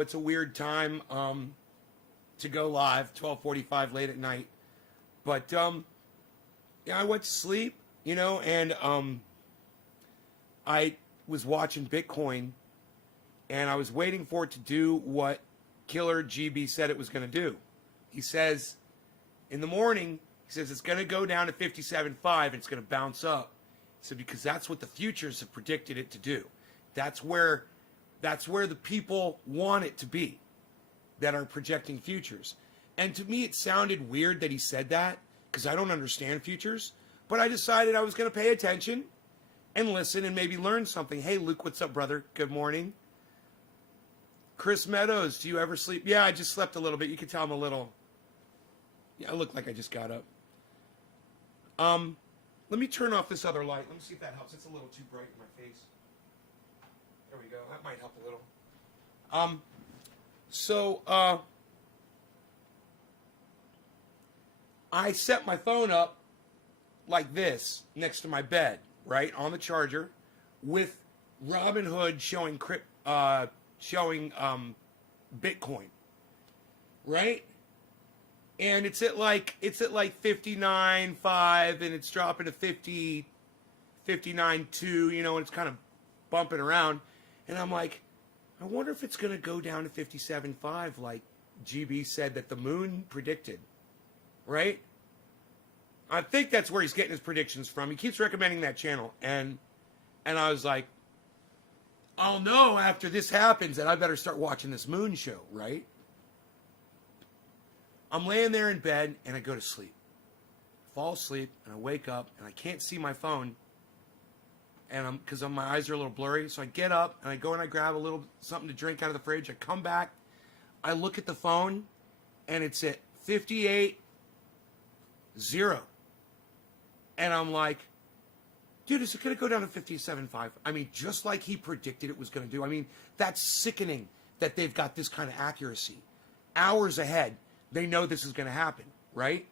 It's a weird time to go live, 12:45 late at night. But yeah, I went to sleep, and I was watching Bitcoin, and I was waiting for it to do what Killer GB said it was going to do. He says in the morning, he says it's going to go down to 57.5 and it's going to bounce up. So because that's what the futures have predicted it to do. That's where the people want it to be that are projecting futures. And to me, it sounded weird that he said that because I don't understand futures. But I decided I was going to pay attention and listen and maybe learn something. Hey, Luke, what's up, brother? Good morning. Chris Meadows, do you ever sleep? Yeah, I just slept a little bit. You can tell I'm a little... Yeah, I look like I just got up. Let me turn off this other light. Let me see if that helps. It's a little too bright in my face. There we go. That might help a little. I set my phone up like this next to my bed, right, on the charger, with Robinhood showing Bitcoin, right? And it's at like 59.5 and it's dropping to 50, 59.2, and it's kind of bumping around. And I'm like, I wonder if it's going to go down to 57.5 like GB said that the moon predicted, right? I think that's where he's getting his predictions from. He keeps recommending that channel. And I was like, I'll know after this happens that I better start watching this moon show, right? I'm laying there in bed and I go to sleep. I fall asleep and I wake up and I can't see my phone. And because my eyes are a little blurry. So I get up and I go and I grab a little something to drink out of the fridge. I come back. I look at the phone and it's at 58.0. And I'm like, dude, is it going to go down to 57.5? I mean, just like he predicted it was going to do. I mean, that's sickening that they've got this kind of accuracy. Hours ahead, they know this is going to happen, right?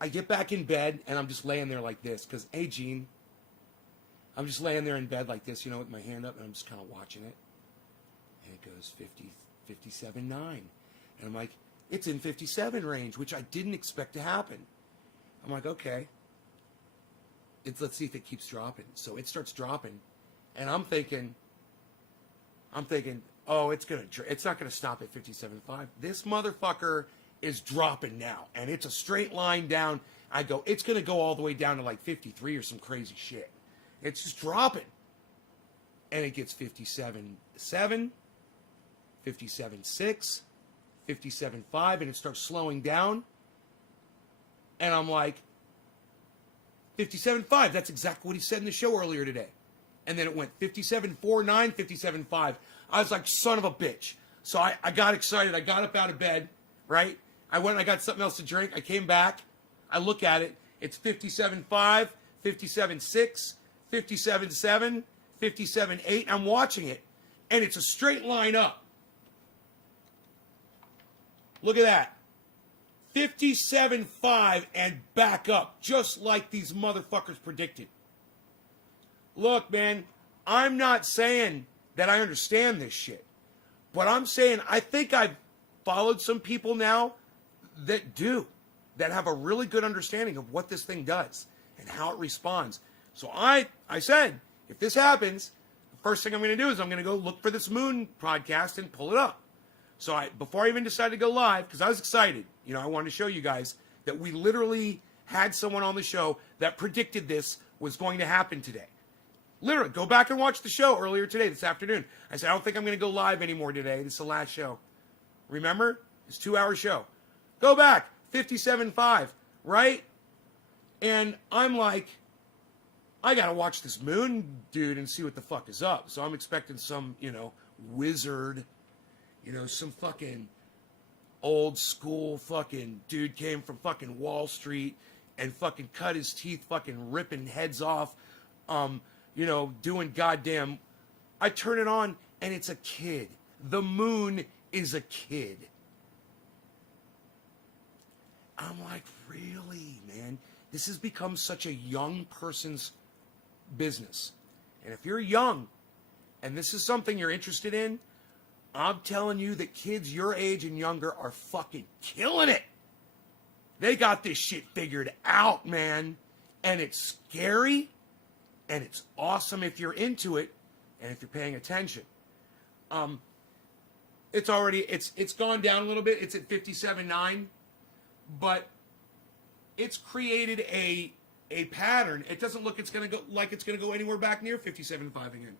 I get back in bed, and I'm just laying there like this. Because, hey, Gene, I'm just laying there in bed like this, with my hand up, and I'm just kind of watching it. And it goes 57.9. And I'm like, it's in 57 range, which I didn't expect to happen. I'm like, okay. Let's see if it keeps dropping. So it starts dropping, and I'm thinking, oh, it's not gonna stop at 57.5. This motherfucker is dropping now, and it's a straight line down. I go, it's gonna go all the way down to like 53 or some crazy shit. It's just dropping, and it gets 57.7, 57.6, 57.5, and it starts slowing down, and I'm like, 57.5, that's exactly what he said in the show earlier today. And then it went 57.49, 57.5. I was like, son of a bitch. So I got excited. I got up out of bed, right? I went and I got something else to drink. I came back. I look at it. It's 57.5, 57.6, 57.7, 57.8. I'm watching it. And it's a straight line up. Look at that. 57.5 and back up, just like these motherfuckers predicted. Look, man, I'm not saying that I understand this shit, but I'm saying I think I've followed some people now that have a really good understanding of what this thing does and how it responds. So I said, if this happens, the first thing I'm going to do is I'm going to go look for this moon podcast and pull it up. So before I even decided to go live, because I was excited, I wanted to show you guys that we literally had someone on the show that predicted this was going to happen today. Literally, go back and watch the show earlier today, this afternoon. I said, I don't think I'm going to go live anymore today. This is the last show. Remember? It's a 2-hour show. Go back, 57.5, right? And I'm like, I got to watch this moon dude and see what the fuck is up. So I'm expecting some, wizard, some fucking old school fucking dude came from fucking Wall Street and fucking cut his teeth fucking ripping heads off, doing goddamn... I turn it on and it's a kid. The moon is a kid. I'm like, really, man? This has become such a young person's business. And if you're young and this is something you're interested in, I'm telling you that kids your age and younger are fucking killing it. They got this shit figured out, man. And it's scary. And it's awesome if you're into it. And if you're paying attention. It's gone down a little bit. It's at 57.9. But it's created a pattern. It doesn't look it's gonna go anywhere back near 57.5 again.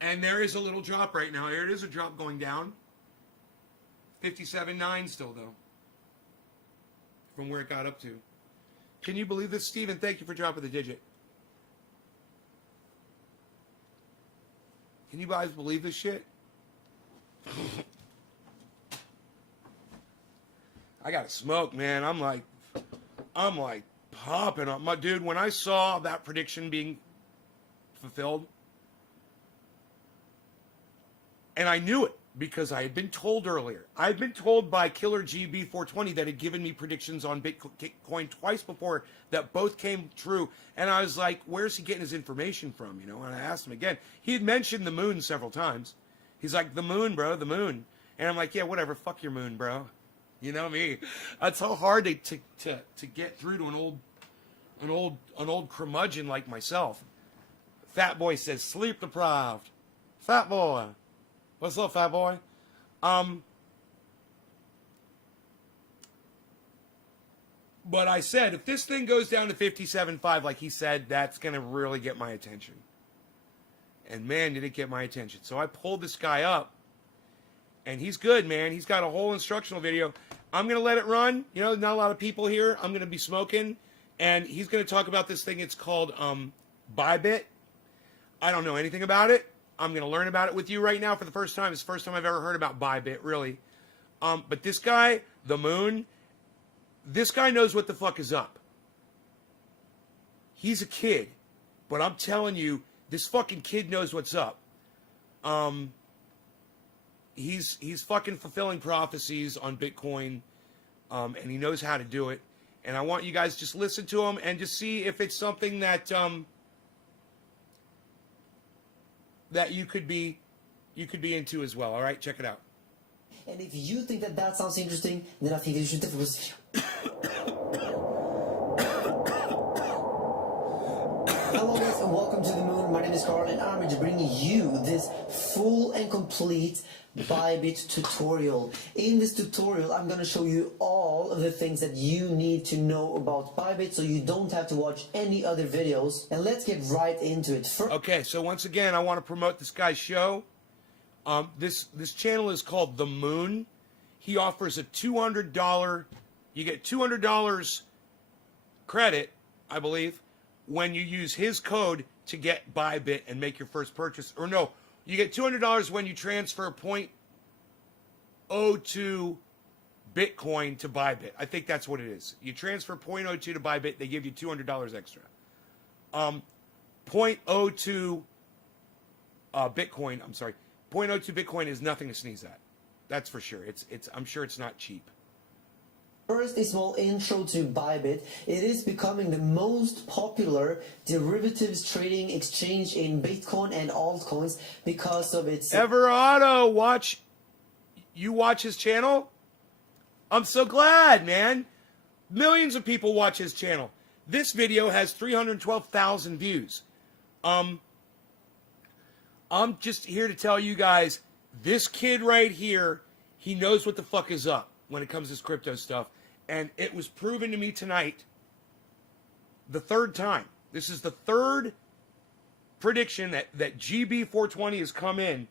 And there is a little drop right now. There it is, a drop going down. 57.9 still, though. From where it got up to. Can you believe this, Steven? Thank you for dropping the digit. Can you guys believe this shit? I gotta smoke, man. I'm like popping up. My dude, when I saw that prediction being fulfilled, and I knew it because I had been told earlier. I had been told by Killer GB420 that had given me predictions on Bitcoin twice before that both came true. And I was like, where's he getting his information from? You know, and I asked him again. He had mentioned the moon several times. He's like, the moon, bro, the moon. And I'm like, yeah, whatever, fuck your moon, bro. You know me. It's so hard to get through to an old curmudgeon like myself. Fat Boy says, sleep deprived. Fat Boy. What's up, Fat Boy? But I said, if this thing goes down to 57.5, like he said, that's going to really get my attention. And man, did it get my attention. So I pulled this guy up. And he's good, man. He's got a whole instructional video. I'm going to let it run. You know, not a lot of people here. I'm going to be smoking. And he's going to talk about this thing. It's called Bybit. I don't know anything about it. I'm going to learn about it with you right now for the first time. It's the first time I've ever heard about Bybit, really. But this guy, the moon, this guy knows what the fuck is up. He's a kid. But I'm telling you, this fucking kid knows what's up. He's fucking fulfilling prophecies on Bitcoin. And he knows how to do it. And I want you guys just listen to him and just see if it's something that that you could be into as well. All right, check it out. And if you think that sounds interesting, then I think you should definitely. Hello guys and welcome to the moon. My name is Carl and I'm going to bring you this full and complete Bybit tutorial. In this tutorial I'm going to show you all of the things that you need to know about Bybit so you don't have to watch any other videos. And let's get right into it. Okay, so once again I want to promote this guy's show. This channel is called The Moon. He offers a $200, you get $200 credit, I believe, when you use his code to get Bybit and make your first purchase. Or no, you get $200 when you transfer 0.02 Bitcoin to Bybit. I think that's what it is. You transfer 0.02 to Bybit, they give you $200 extra. 0.02 Bitcoin, I'm sorry. 0.02 Bitcoin is nothing to sneeze at. That's for sure. I'm sure it's not cheap. First, a small intro to Bybit. It is becoming the most popular derivatives trading exchange in Bitcoin and altcoins because of its... Everardo, watch his channel? I'm so glad, man. Millions of people watch his channel. This video has 312,000 views. I'm just here to tell you guys, this kid right here, he knows what the fuck is up when it comes to this crypto stuff. And it was proven to me tonight, the third time. This is the third prediction that GB420 has come in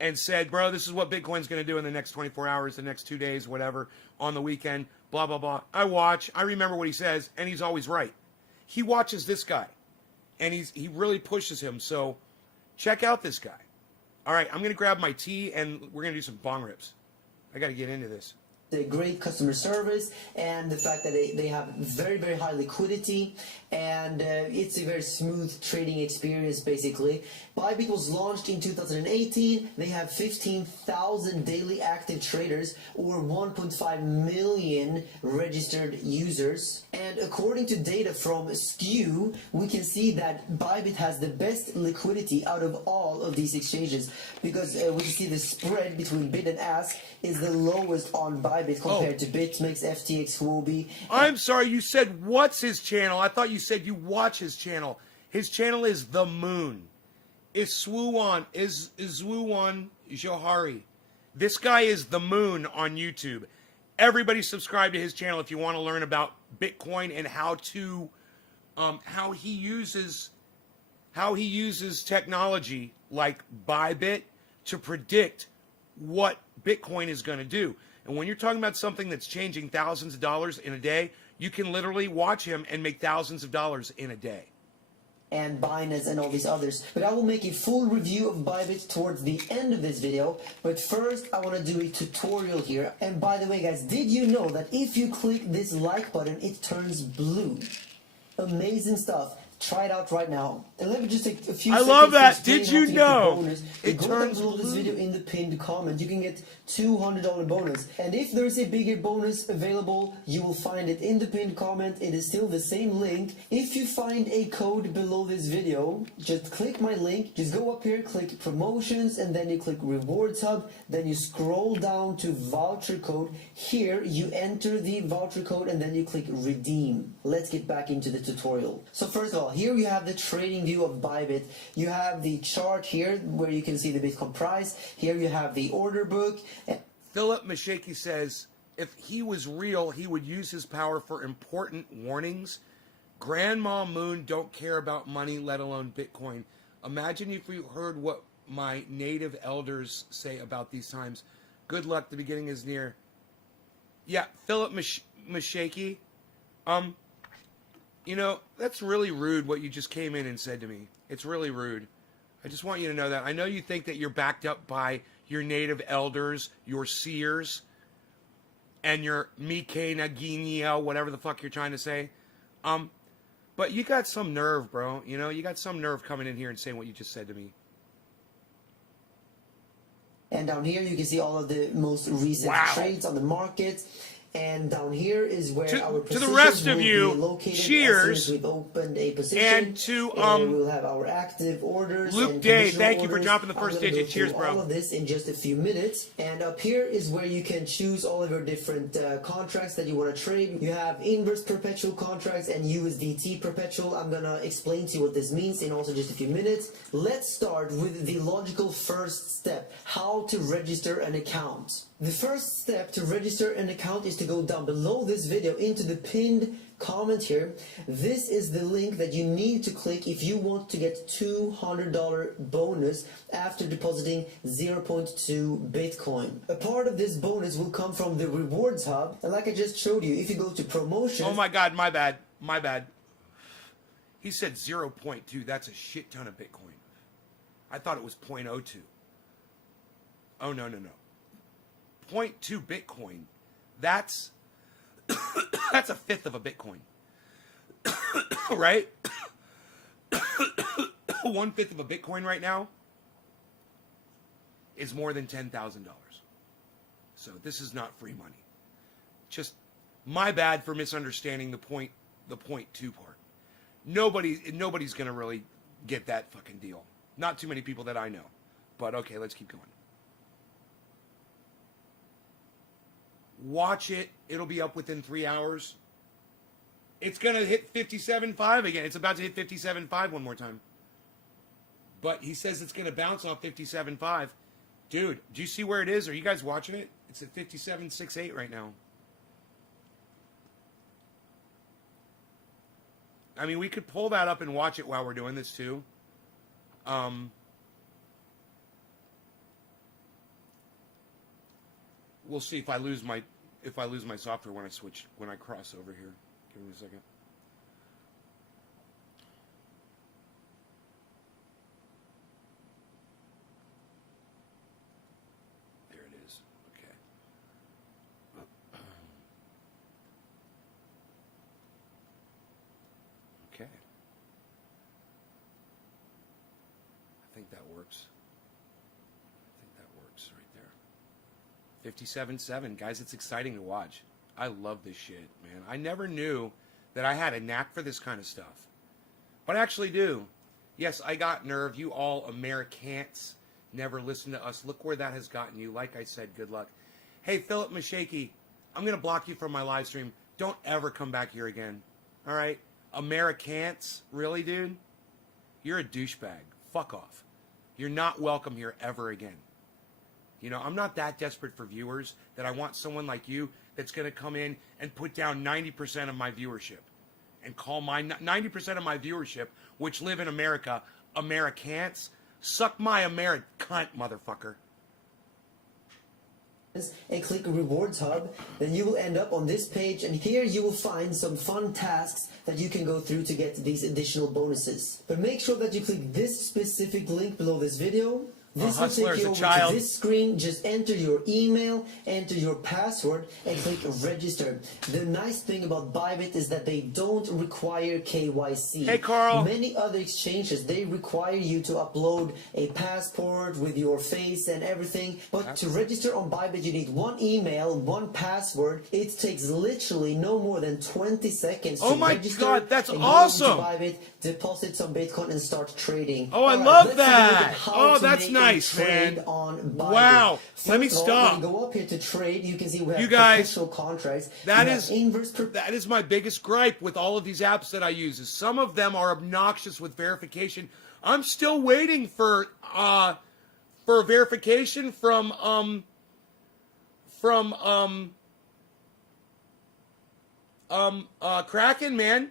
and said, bro, this is what Bitcoin's going to do in the next 24 hours, the next 2 days, whatever, on the weekend, blah, blah, blah. I remember what he says, and he's always right. He watches this guy, and he really pushes him. So check out this guy. All right, I'm going to grab my tea, and we're going to do some bong rips. I got to get into this. The great customer service and the fact that they have very, very high liquidity and it's a very smooth trading experience basically. Bybit was launched in 2018. They have 15,000 daily active traders or 1.5 million registered users. And according to data from Skew, we can see that Bybit has the best liquidity out of all of these exchanges, because we can see the spread between bid and ask is the lowest on Bybit compared to BitMEX, FTX, Huobi. I'm sorry, you said what's his channel? I thought you said you watch his channel. His channel is The Moon. Is Swuan Johari. This guy is The Moon on YouTube. Everybody subscribe to his channel if you want to learn about Bitcoin and how he uses technology like Bybit to predict what Bitcoin is going to do. And when you're talking about something that's changing thousands of dollars in a day, you can literally watch him and make thousands of dollars in a day. And Binance and all these others. But I will make a full review of Bybit towards the end of this video. But first, I want to do a tutorial here. And by the way, guys, did you know that if you click this like button, it turns blue? Amazing stuff. Try it out right now. And let me just take a few seconds. I love that. To Did you know? It turns blue. This video in the pinned comment. You can get $200 bonus. And if there is a bigger bonus available, you will find it in the pinned comment. It is still the same link. If you find a code below this video, just click my link. Just go up here, click promotions, and then you click rewards hub. Then you scroll down to voucher code. Here you enter the voucher code and then you click redeem. Let's get back into the tutorial. So first of all, here you have the trading view of Bybit. You have the chart here where you can see the Bitcoin price. Here you have the order book. Philip Mashaki says, if he was real, he would use his power for important warnings. Grandma Moon don't care about money, let alone Bitcoin. Imagine if you heard what my native elders say about these times. Good luck, the beginning is near. Yeah, Philip Mashaki, you know, that's really rude what you just came in and said to me. It's really rude. I just want you to know that. I know you think that you're backed up by your native elders, your seers, and your Mikena Ginia, whatever the fuck you're trying to say. But you got some nerve, bro. You know, you got some nerve coming in here and saying what you just said to me. And down here you can see all of the most recent trades on the market. And down here is where our positions to the rest of will you, be located. cheers. As soon as we've opened a position, and to we'll have our active orders. Luke and Day, conditional thank you for orders. dropping the first digit. Cheers, bro. All of this in just a few minutes. And up here is where you can choose all of your different contracts that you want to trade. You have inverse perpetual contracts and USDT perpetual. I'm gonna explain to you what this means in also just a few minutes. Let's start with the logical first step: how to register an account. The first step to register an account is to go down below this video into the pinned comment here. This is the link that you need to click if you want to get $200 bonus after depositing 0.2 Bitcoin. A part of this bonus will come from the rewards hub. And like I just showed you, if you go to promotions... Oh my God, my bad. My bad. He said 0.2. That's a shit ton of Bitcoin. I thought it was 0.02. Oh, no, no, no. 0.2 Bitcoin. That's that's a fifth of a Bitcoin. Right? 1/5 of a Bitcoin right now is more than $10,000. So this is not free money. Just my bad for misunderstanding the 0.2 part. Nobody's gonna really get that fucking deal. Not too many people that I know. But okay, let's keep going. Watch it. It'll be up within 3 hours. It's going to hit 57.5 again. It's about to hit 57.5 one more time. But he says it's going to bounce off 57.5. Dude, do you see where it is? Are you guys watching it? It's at 57.68 right now. I mean, we could pull that up and watch it while we're doing this too. We'll see if I lose my software when I cross over here. Give me a second. There it is. Okay. Okay. I think that works. I think that works right there. 57.7. Guys, it's exciting to watch. I love this shit, man. I never knew that I had a knack for this kind of stuff. But I actually do. Yes, I got nerve. You all Americans never listen to us. Look where that has gotten you. Like I said, good luck. Hey, Philip Mashaki, I'm going to block you from my live stream. Don't ever come back here again. All right? Americans? Really, dude? You're a douchebag. Fuck off. You're not welcome here ever again. You know, I'm not that desperate for viewers that I want someone like you that's going to come in and put down 90% of my viewership and call my 90% of my viewership, which live in America, Americans. Suck my cunt, motherfucker. And click Rewards Hub, then you will end up on this page, and here you will find some fun tasks that you can go through to get these additional bonuses. But make sure that you click this specific link below this video. This will take you over to this screen. Just enter your email, enter your password, and click register. The nice thing about Bybit is that they don't require KYC. Hey, Carl. Many other exchanges, they require you to upload a passport with your face and everything. But to register on Bybit, you need one email, one password. It takes literally no more than 20 seconds to register. Oh my God, that's awesome. Bybit, deposit some Bitcoin, and start trading. Oh, I love that. Oh, that's nice, man. Wow. Let me stop. When you go up here to trade, you can see we have you guys, perpetual contracts. That is my biggest gripe with all of these apps that I use. Is some of them are obnoxious with verification. I'm still waiting for verification from Kraken, man.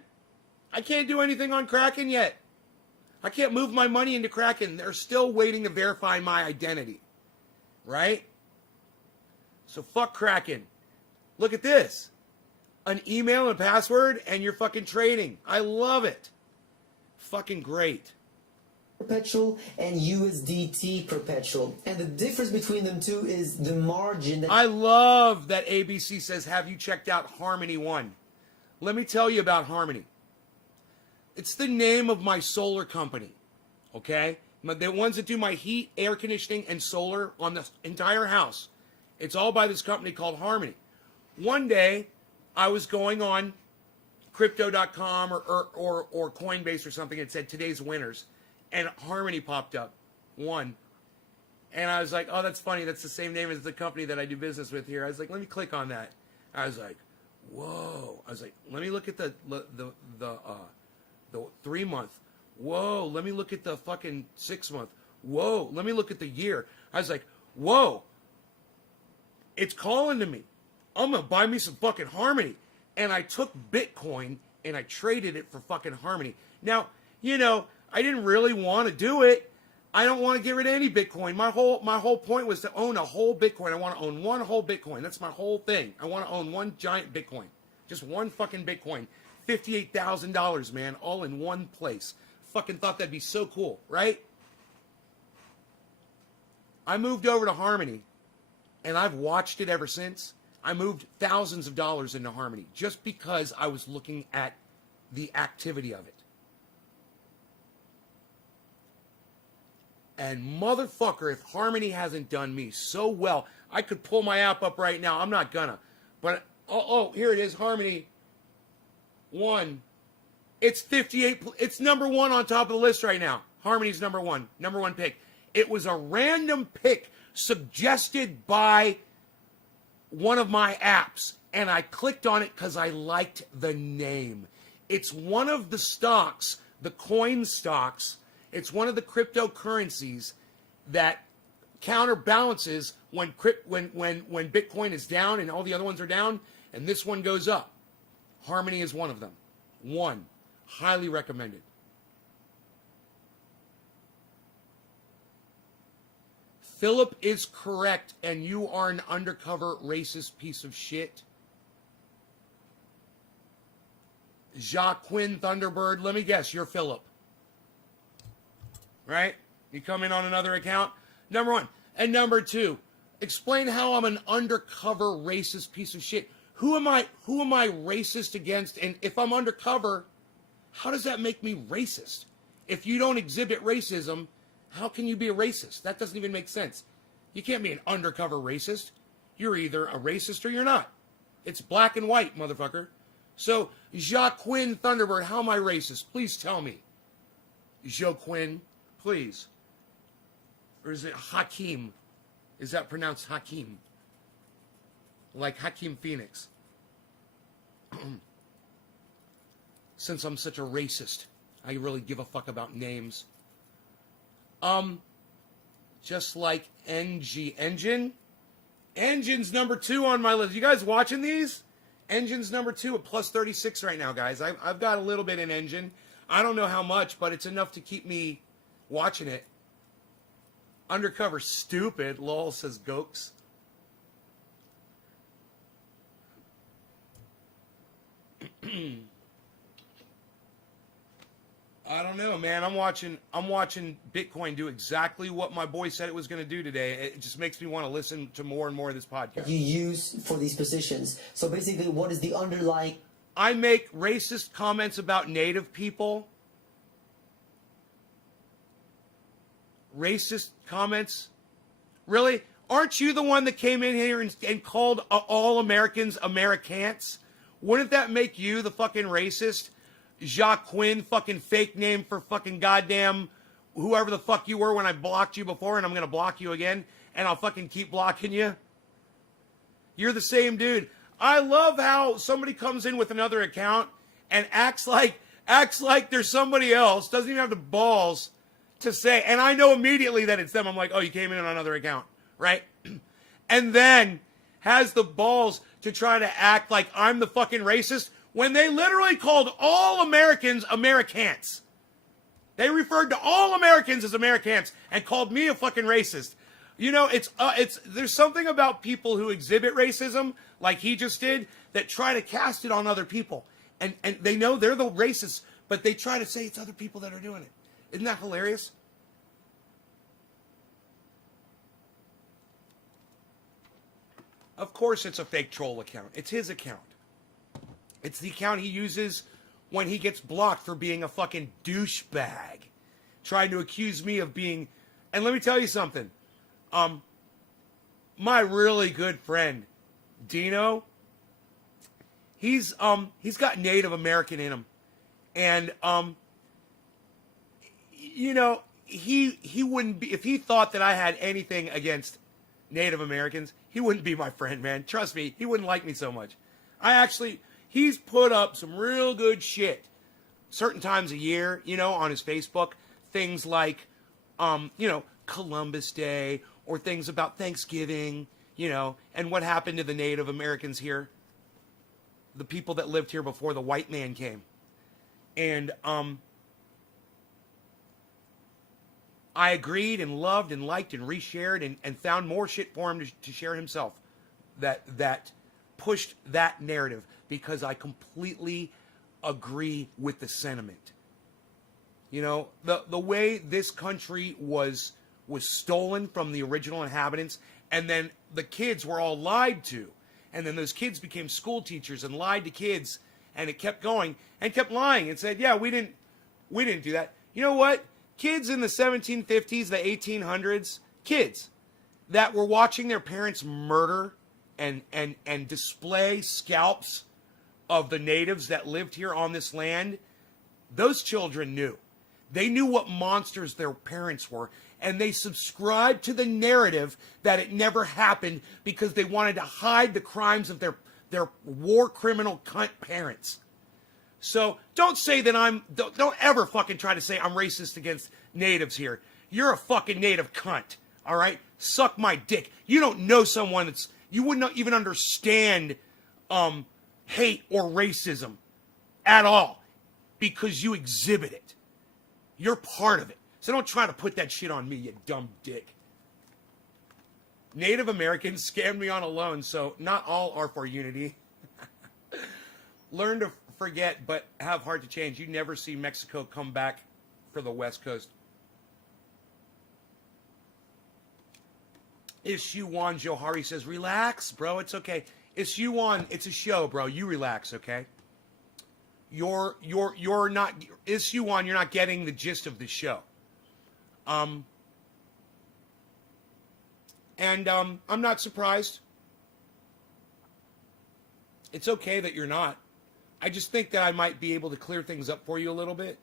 I can't do anything on Kraken yet. I can't move my money into Kraken. They're still waiting to verify my identity. Right? So fuck Kraken. Look at this. An email and a password and you're fucking trading. I love it. Fucking great. Perpetual and USDT perpetual. And the difference between them two is the margin. I love that ABC says, have you checked out Harmony One? Let me tell you about Harmony. It's the name of my solar company, okay? The ones that do my heat, air conditioning, and solar on the entire house. It's all by this company called Harmony. One day, I was going on Crypto.com or Coinbase or something. It said today's winners, and Harmony popped up, one. And I was like, oh, that's funny. That's the same name as the company that I do business with here. I was like, let me click on that. I was like, whoa. I was like, let me look at the 3 month. Whoa, let me look at the fucking 6 month. Whoa, let me look at the year. I was like, whoa, it's calling to me. I'm going to buy me some fucking Harmony. And I took Bitcoin and I traded it for fucking Harmony. Now, you know, I didn't really want to do it. I don't want to get rid of any Bitcoin. My whole point was to own a whole Bitcoin. I want to own one whole Bitcoin. That's my whole thing. I want to own one giant Bitcoin. Just one fucking Bitcoin. $58,000, man, all in one place. Fucking thought that'd be so cool, right? I moved over to Harmony, and I've watched it ever since. I moved thousands of dollars into Harmony just because I was looking at the activity of it. And motherfucker, if Harmony hasn't done me so well, I could pull my app up right now. I'm not gonna. But, oh, here it is, Harmony. One. It's 58. It's number one on top of the list right now. Harmony's number one pick. It was a random pick suggested by one of my apps, and I clicked on it because I liked the name. It's one of the stocks, the coin stocks. It's one of the cryptocurrencies that counterbalances when Bitcoin is down and all the other ones are down, and this one goes up. Harmony is one of them. One. Highly recommended. Philip is correct, and you are an undercover racist piece of shit. Jacqueline Thunderbird, let me guess, you're Philip. Right? You come in on another account? Number one. And number two, explain how I'm an undercover racist piece of shit. Who am I racist against? And if I'm undercover, How does that make me racist? If you don't exhibit racism, how can you be a racist? That doesn't even make sense. You can't be an undercover racist. You're either a racist or you're not. It's black and white, motherfucker. So, Joaquin Thunderbird, how am I racist? Please tell me. Joaquin, please. Or is it Hakeem? Is that pronounced Hakeem? Like Hakeem Phoenix. Since I'm such a racist, I really give a fuck about names. Just like Engine. Engine's number 2 on my list. You guys watching these? Engine's number 2 at plus 36 right now, guys. I've got a little bit in Engine. I don't know how much, but it's enough to keep me watching it. Undercover stupid, lol, says Gokes. I don't know, man. I'm watching Bitcoin do exactly what my boy said it was going to do today. It just makes me want to listen to more and more of this podcast. You use for these positions. So basically, what is the underlying... I make racist comments about Native people. Racist comments? Really? Aren't you the one that came in here and called all Americans Americans? Wouldn't that make you the fucking racist? Joaquin, fucking fake name for fucking goddamn whoever the fuck you were when I blocked you before, and I'm going to block you again, and I'll fucking keep blocking you. You're the same dude. I love how somebody comes in with another account and acts like there's somebody else, doesn't even have the balls to say, and I know immediately that it's them. I'm like, oh, you came in on another account, right? And then has the balls to try to act like I'm the fucking racist when they literally called all Americans Americans. They referred to all Americans as Americans and called me a fucking racist. You know, there's something about people who exhibit racism, like he just did, that try to cast it on other people. And they know they're the racists, but they try to say it's other people that are doing it. Isn't that hilarious? Of course it's a fake troll account. It's his account. It's the account he uses when he gets blocked for being a fucking douchebag. Trying to accuse me of being... And let me tell you something. My really good friend, Dino, he's got Native American in him. And, you know, he wouldn't be... If he thought that I had anything against Native Americans, he wouldn't be my friend, man. Trust me, he wouldn't like me so much. He's put up some real good shit certain times a year, you know, on his Facebook. Things like, you know, Columbus Day, or things about Thanksgiving, you know, and what happened to the Native Americans here. The people that lived here before the white man came. And I agreed and loved and liked and reshared and found more shit for him to share himself that pushed that narrative, because I completely agree with the sentiment. You know, the way this country was stolen from the original inhabitants, and then the kids were all lied to, and then those kids became school teachers and lied to kids, and it kept going and kept lying and said, yeah, we didn't do that. You know what? Kids in the 1750s, the 1800s, kids that were watching their parents murder and display scalps of the natives that lived here on this land, those children knew. They knew what monsters their parents were, and they subscribed to the narrative that it never happened because they wanted to hide the crimes of their war criminal cunt parents. So don't say that don't ever fucking try to say I'm racist against natives here. You're a fucking native cunt, all right? Suck my dick. You don't know someone you wouldn't even understand hate or racism at all because you exhibit it. You're part of it. So don't try to put that shit on me, you dumb dick. Native Americans scammed me on a loan, so not all are for unity. Learn to forget, but have heart to change. You never see Mexico come back for the West Coast. Ishuan Johari says, relax, bro. It's okay. Ishuan, it's a show, bro. You relax, okay? you're not, issue one, you're not getting the gist of the show. I'm not surprised. It's okay that you're not. I just think that I might be able to clear things up for you a little bit.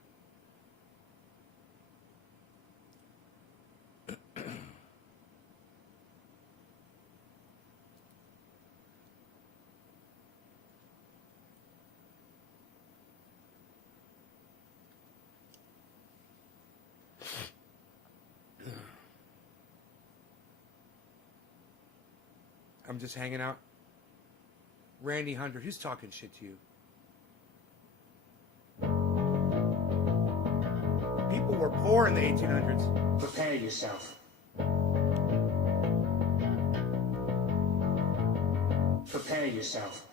I'm just hanging out. Randy Hunter, who's talking shit to you? People were poor in the 1800s. Prepare yourself. Prepare yourself.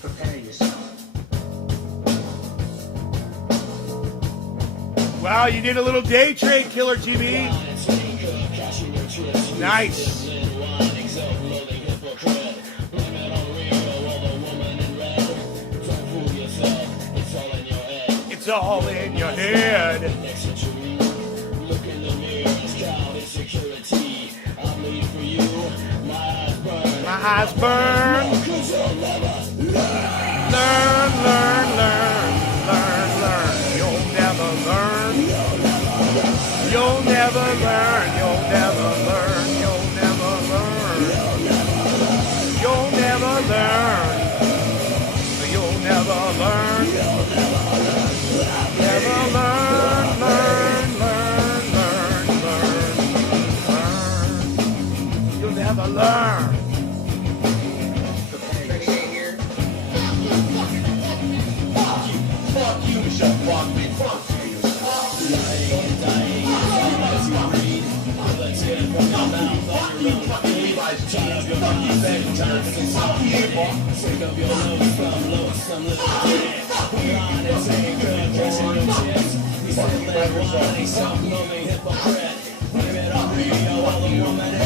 Prepare yourself. Wow, you did a little day trade, Killer GB. Nice. It's all in your head. Look in the mirror, scout insecurity. I lead for you. My eyes burn. My eyes burn. Learn, learn, learn, learn, learn. You'll never learn. You'll never learn. You'll never learn. You'll never learn. You'll never learn. You'll never learn. Never learn, learn, learn, learn, learn, learn. You'll never learn. Fuck you, Michelle. Fuck me. Fuck you. Dying, dying. As you breathe, let's get it from your mouth. On your own feet. Turn up your fucking bed. Turn some soft shit. Take up your nose from low, some little kid. We're on and take good. Catching your chips. We still let wine. Self-loving hypocrite. Blame it on radio. All the woman in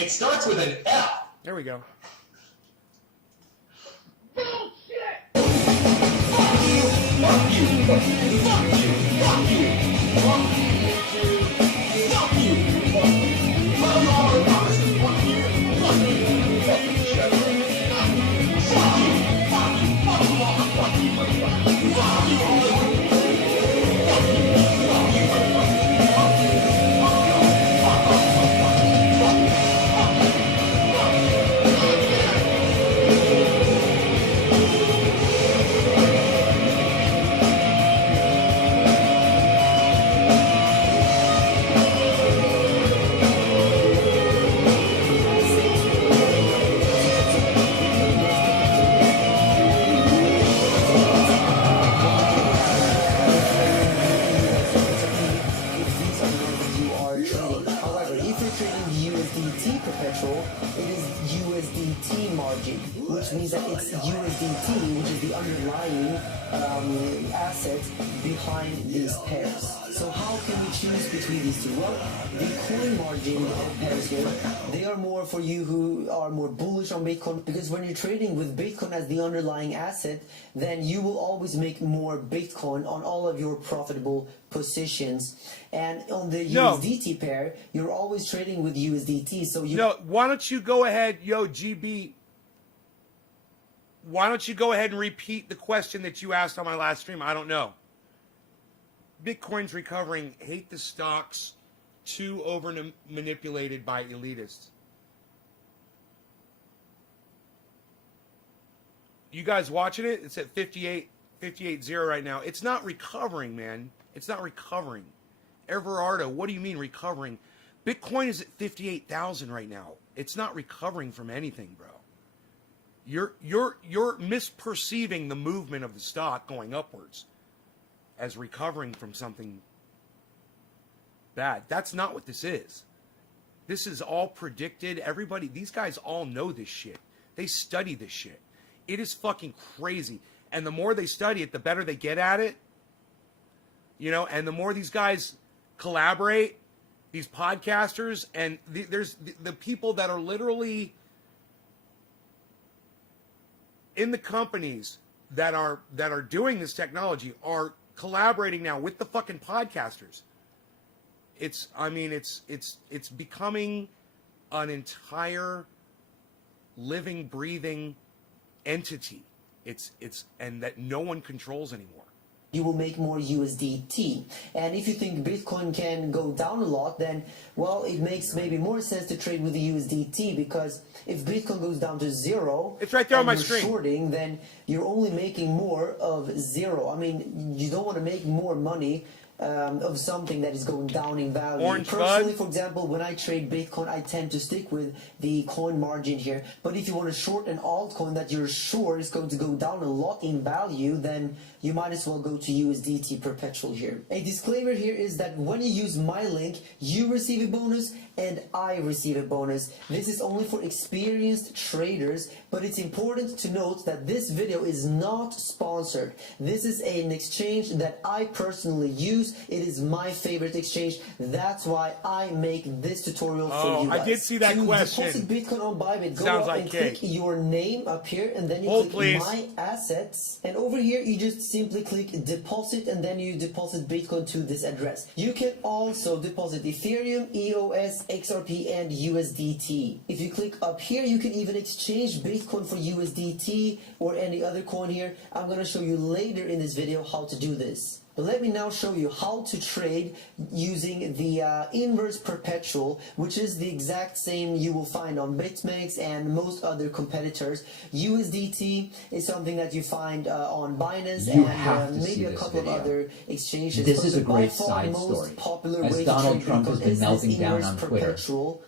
It starts with an F. There we go. which means that it's USDT, which is the underlying asset behind these pairs. So how can we choose between these two? Well, the coin margin pairs here, they are more for you who are more bullish on Bitcoin, because when you're trading with Bitcoin as the underlying asset, then you will always make more Bitcoin on all of your profitable positions. And on the USDT pair, you're always trading with USDT. So you why don't you go ahead, GB? Why don't you go ahead and repeat the question that you asked on my last stream? I don't know. Bitcoin's recovering. Hate the stocks. Too over manipulated by elitists. You guys watching it? It's at 58.0 right now. It's not recovering, man. It's not recovering. Everardo, what do you mean recovering? Bitcoin is at 58,000 right now. It's not recovering from anything, bro. You're misperceiving the movement of the stock going upwards. as recovering from something bad. That's not what this is. This is all predicted. Everybody, these guys all know this shit. They study this shit. It is fucking crazy. And the more they study it, the better they get at it. You know, and the more these guys collaborate, these podcasters, and there's the people that are literally in the companies that are doing this technology are collaborating now with the fucking podcasters. It's becoming an entire living, breathing entity. And that no one controls anymore. You will make more USDT. And if you think Bitcoin can go down a lot, then, well, it makes maybe more sense to trade with the USDT, because if Bitcoin goes down to zero, it's right there on my you're screen, shorting, then you're only making more of zero. I mean, you don't want to make more money of something that is going down in value. Personally, for example, when I trade Bitcoin, I tend to stick with the coin margin here. But if you want to short an altcoin that you're sure is going to go down a lot in value, then you might as well go to USDT perpetual here. A disclaimer here is that when you use my link, you receive a bonus and I receive a bonus. This is only for experienced traders, but it's important to note that this video is not sponsored. This is an exchange that I personally use. It is my favorite exchange. That's why I make this tutorial for you guys. I did see that question. To deposit Bitcoin on Bybit, go Sounds up like and cake. click your name up here, and then you Hold, click please. My Assets. And over here, you just simply click Deposit, and then you deposit Bitcoin to this address. You can also deposit Ethereum, EOS, XRP, and USDT. If you click up here, you can even exchange Bitcoin for USDT or any other coin here. I'm going to show you later in this video how to do this. But let me now show you how to trade using the inverse perpetual, which is the exact same you will find on BitMEX and most other competitors. USDT is something that you find on Binance and maybe a couple of other exchanges. This is a great side story. As Donald Trump has been melting down on Twitter,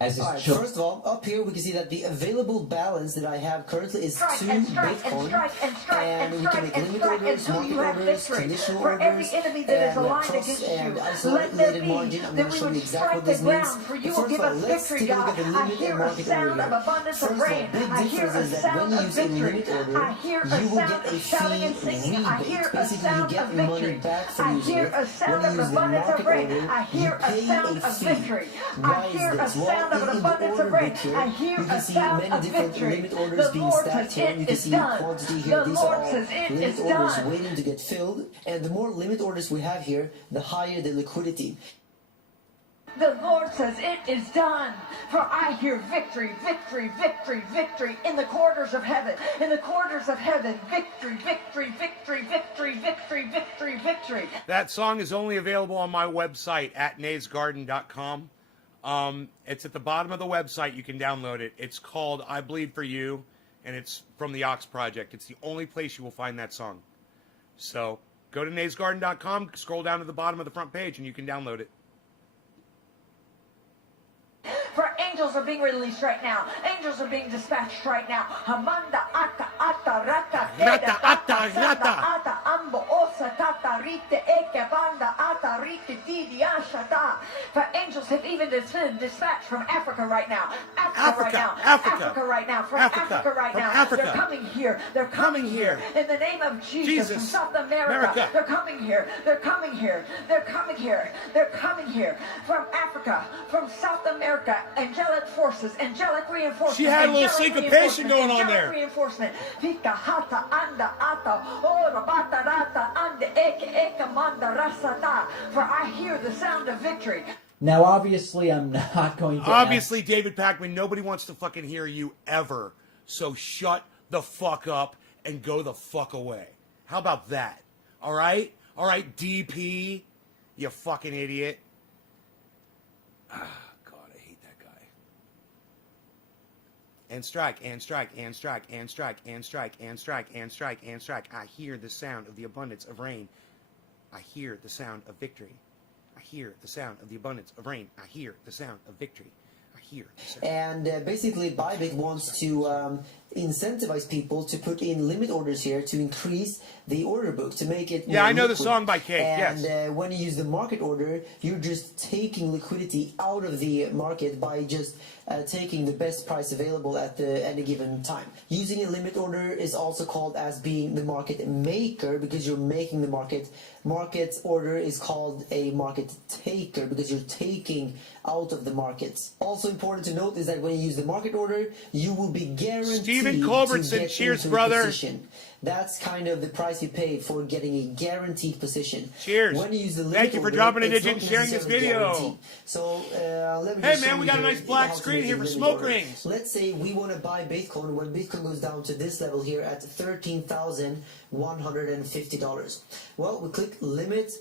as his first of all, up here we can see that the available balance that I have currently is 2 Bitcoin, and we can make limit orders, market orders, conditional orders, enemy that is aligned against you. Let there be that we would strike the ground, for you will give us victory, God. I hear a sound of abundance of rain. I hear a sound of victory. I hear a sound of shouting and singing. I hear a sound of victory. I hear a sound of abundance of rain. I hear a sound of victory. I hear a sound of an abundance of rain. I hear a sound of victory. The Lord says it is done. The Lord says it is done. Waiting to get filled, and the more limit orders we have here, the higher the liquidity. The Lord says it is done. For I hear victory, victory, victory, victory in the corridors of heaven. In the corridors of heaven, victory, victory, victory, victory, victory, victory, victory. That song is only available on my website at naysgarden.com. It's at the bottom of the website. You can download it. It's called I Bleed For You, and it's from the Ox Project. It's the only place you will find that song. So go to naysgarden.com, scroll down to the bottom of the front page, and you can download it. For angels are being released right now. Angels are being dispatched right now. Hamanda ata ata rata Rata, ata, rata. ata ambo osa tata rite eke banda ata rite didi ashata. For angels have even been dispatched from Africa right now. Africa right now. Africa right now. From Africa right now. They're coming here. They're coming here. In the name of Jesus. From South America. They're coming here. They're coming here. They're coming here. They're coming here. From Africa. From South America. Angelic forces, angelic reinforcement. She had a little syncopation going on there. Reinforcement. Vika hata anda ata ora bata rata ande eke eke manda rasata. For I hear the sound of victory. Now, obviously, I'm not going to. Obviously, David Pakman, nobody wants to fucking hear you ever. So shut the fuck up and go the fuck away. How about that? All right? All right, DP, you fucking idiot. And strike, and strike, and strike, and strike, and strike, and strike, and strike, and strike. I hear the sound of the abundance of rain. I hear the sound of victory. I hear the sound of the abundance of rain. I hear the sound of victory. I here. And basically, Bybit wants to incentivize people to put in limit orders here to increase the order book, to make it more I know liquid. the song by Cake, and, yes. when you use the market order, you're just taking liquidity out of the market by just taking the best price available at any given time. Using a limit order is also called as being the market maker, because you're making the market. Market order is called a market taker, because you're taking out of the markets. Also important to note is that when you use the market order, you will be guaranteed Stephen to Culbertson, get cheers, into brother. a position. That's kind of the price you pay for getting a guaranteed position. Cheers. When you use the limit Thank you for order, dropping a it's digit not and sharing this necessarily video. guaranteed. So let me Hey, just man, show we you got a here nice black how to screen make here a for limit smoke order. rings. Let's say we want to buy Bitcoin. When Bitcoin goes down to this level here at $13,150. Well, we click limit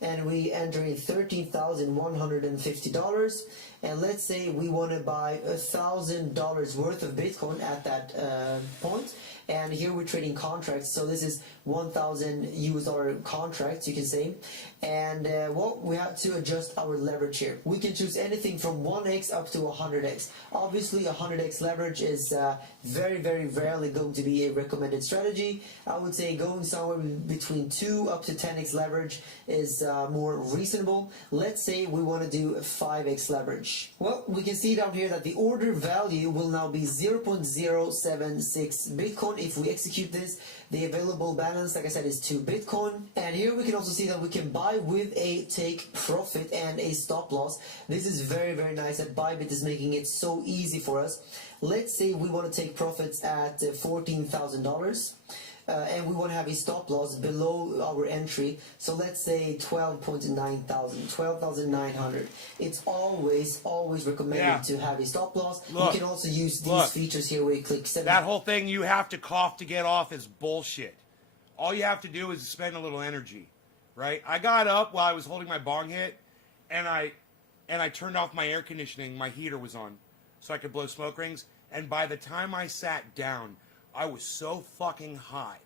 and we enter in $13,150, and let's say we want to buy $1,000 worth of Bitcoin at that point. And here we're trading contracts, so this is 1,000 US dollar contracts, you can say. And well, we have to adjust our leverage here. We can choose anything from 1x up to 100x. Obviously, 100x leverage is very, very rarely going to be a recommended strategy. I would say going somewhere between 2 up to 10x leverage is more reasonable. Let's say we want to do 5x leverage. Well, we can see down here that the order value will now be 0.076 Bitcoin. If we execute this, the available balance, like I said, is 2 Bitcoin. And here we can also see that we can buy with a take profit and a stop loss. This is very, very nice that Bybit is making it so easy for us. Let's say we want to take profits at $14,000. And we want to have a stop loss below our entry, so let's say 12,900. It's always recommended to have a stop loss. Look, you can also use these features here where you click 7. That whole thing you have to cough to get off is bullshit. All you have to do is spend a little energy, right? I got up while I was holding my bong hit, and I turned off my air conditioning. My heater was on, so I could blow smoke rings. And by the time I sat down, I was so fucking high.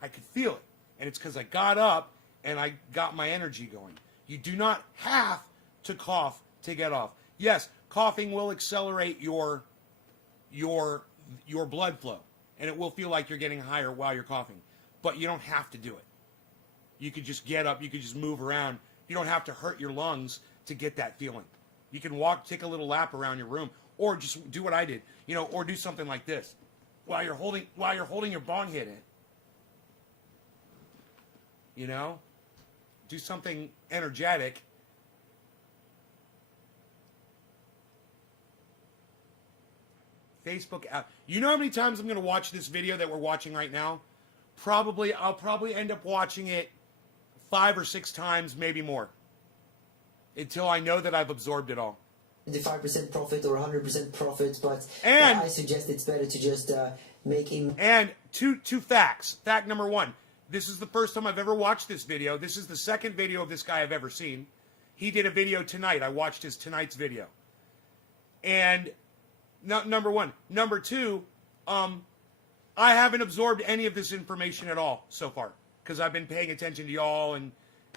I could feel it. And it's because I got up and I got my energy going. You do not have to cough to get off. Yes, coughing will accelerate your blood flow. And it will feel like you're getting higher while you're coughing. But you don't have to do it. You could just get up. You could just move around. You don't have to hurt your lungs to get that feeling. You can walk, take a little lap around your room. Or just do what I did. Or do something like this. While you're holding your bong hit in. Do something energetic. Facebook app. You know how many times I'm going to watch this video that we're watching right now? I'll probably end up watching it 5 or 6 times, maybe more, until I know that I've absorbed it all. 5% profit or 100% profit, but I suggest it's better to just make him. And two facts. Fact number 1. This is the first time I've ever watched this video. This is the second video of this guy I've ever seen. He did a video tonight. I watched his tonight's video. And number 1. Number 2, I haven't absorbed any of this information at all so far, because I've been paying attention to y'all and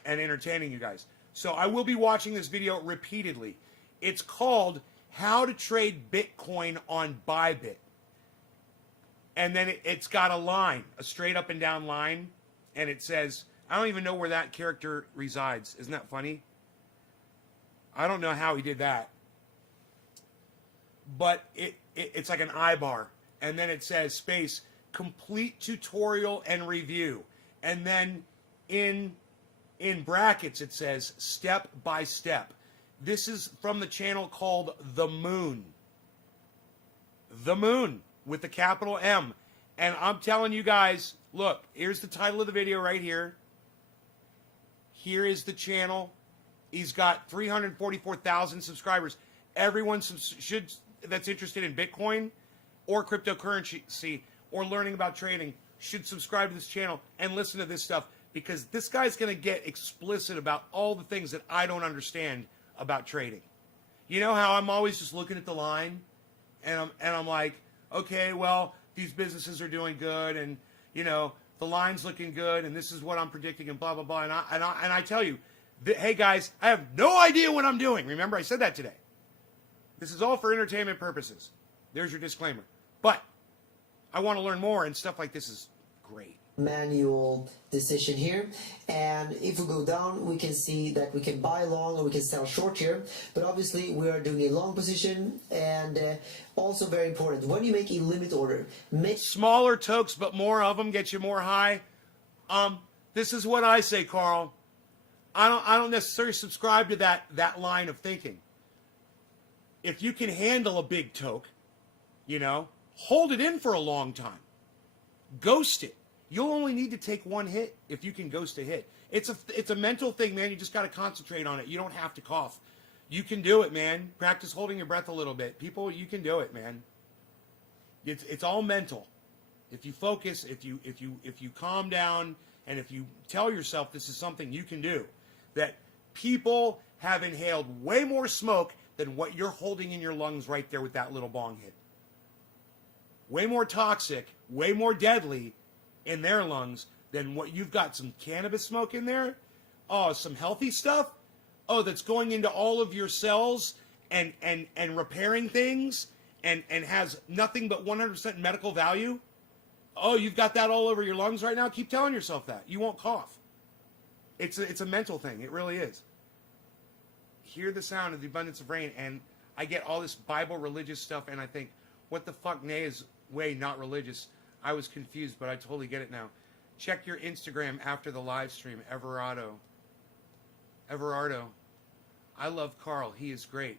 entertaining you guys. So I will be watching this video repeatedly. It's called How to Trade Bitcoin on Bybit. And then it's got a line, a straight up and down line. And it says, I don't even know where that character resides. Isn't that funny? I don't know how he did that. But it's like an I bar. And then it says space, complete tutorial and review. And then in brackets it says step by step. This is from the channel called The Moon. The Moon with the capital M. And I'm telling you guys, look, here's the title of the video right here. Here is the channel. He's got 344,000 subscribers. Everyone that's interested in Bitcoin or cryptocurrency or learning about trading should subscribe to this channel and listen to this stuff, because this guy's going to get explicit about all the things that I don't understand about trading. You know how I'm always just looking at the line and I'm like, okay, well, these businesses are doing good, and the line's looking good, and this is what I'm predicting, and blah blah blah. And I tell you, hey guys, I have no idea what I'm doing. Remember, I said that today. This is all for entertainment purposes. There's your disclaimer. But I want to learn more, and stuff like this is great. Manual decision here, and if we go down we can see that we can buy long or we can sell short here, but obviously we are doing a long position. And also very important, when you make a limit order, make smaller tokes but more of them get you more high. This is what I say, Carl. I don't necessarily subscribe to that line of thinking. If you can handle a big toke, hold it in for a long time. Ghost it. You'll only need to take one hit if you can ghost a hit. It's a mental thing, man. You just got to concentrate on it. You don't have to cough. You can do it, man. Practice holding your breath a little bit. People, you can do it, man. It's all mental. If you focus, if you calm down, and if you tell yourself this is something you can do, that people have inhaled way more smoke than what you're holding in your lungs right there with that little bong hit. Way more toxic, way more deadly in their lungs than what you've got. Some cannabis smoke in there. Oh, some healthy stuff. Oh, that's going into all of your cells and repairing things and has nothing but 100% medical value. Oh, you've got that all over your lungs right now? Keep telling yourself that. You won't cough. It's a mental thing. It really is. Hear the sound of the abundance of rain, and I get all this Bible religious stuff, and I think, what the fuck, nay, is way not religious. I was confused, but I totally get it now. Check your Instagram after the live stream, Everardo. I love Carl. He is great.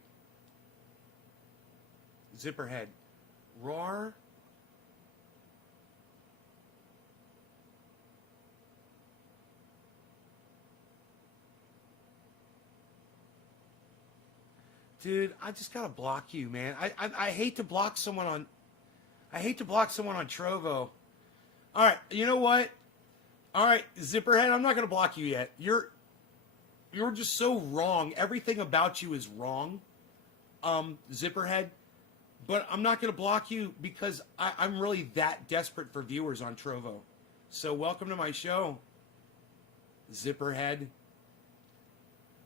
Zipperhead. Roar. Dude, I just gotta block you, man. I hate to block someone on... I hate to block someone on Trovo. All right, you know what? All right, Zipperhead, I'm not going to block you yet. You're just so wrong. Everything about you is wrong, Zipperhead. But I'm not going to block you because I'm really that desperate for viewers on Trovo. So welcome to my show, Zipperhead.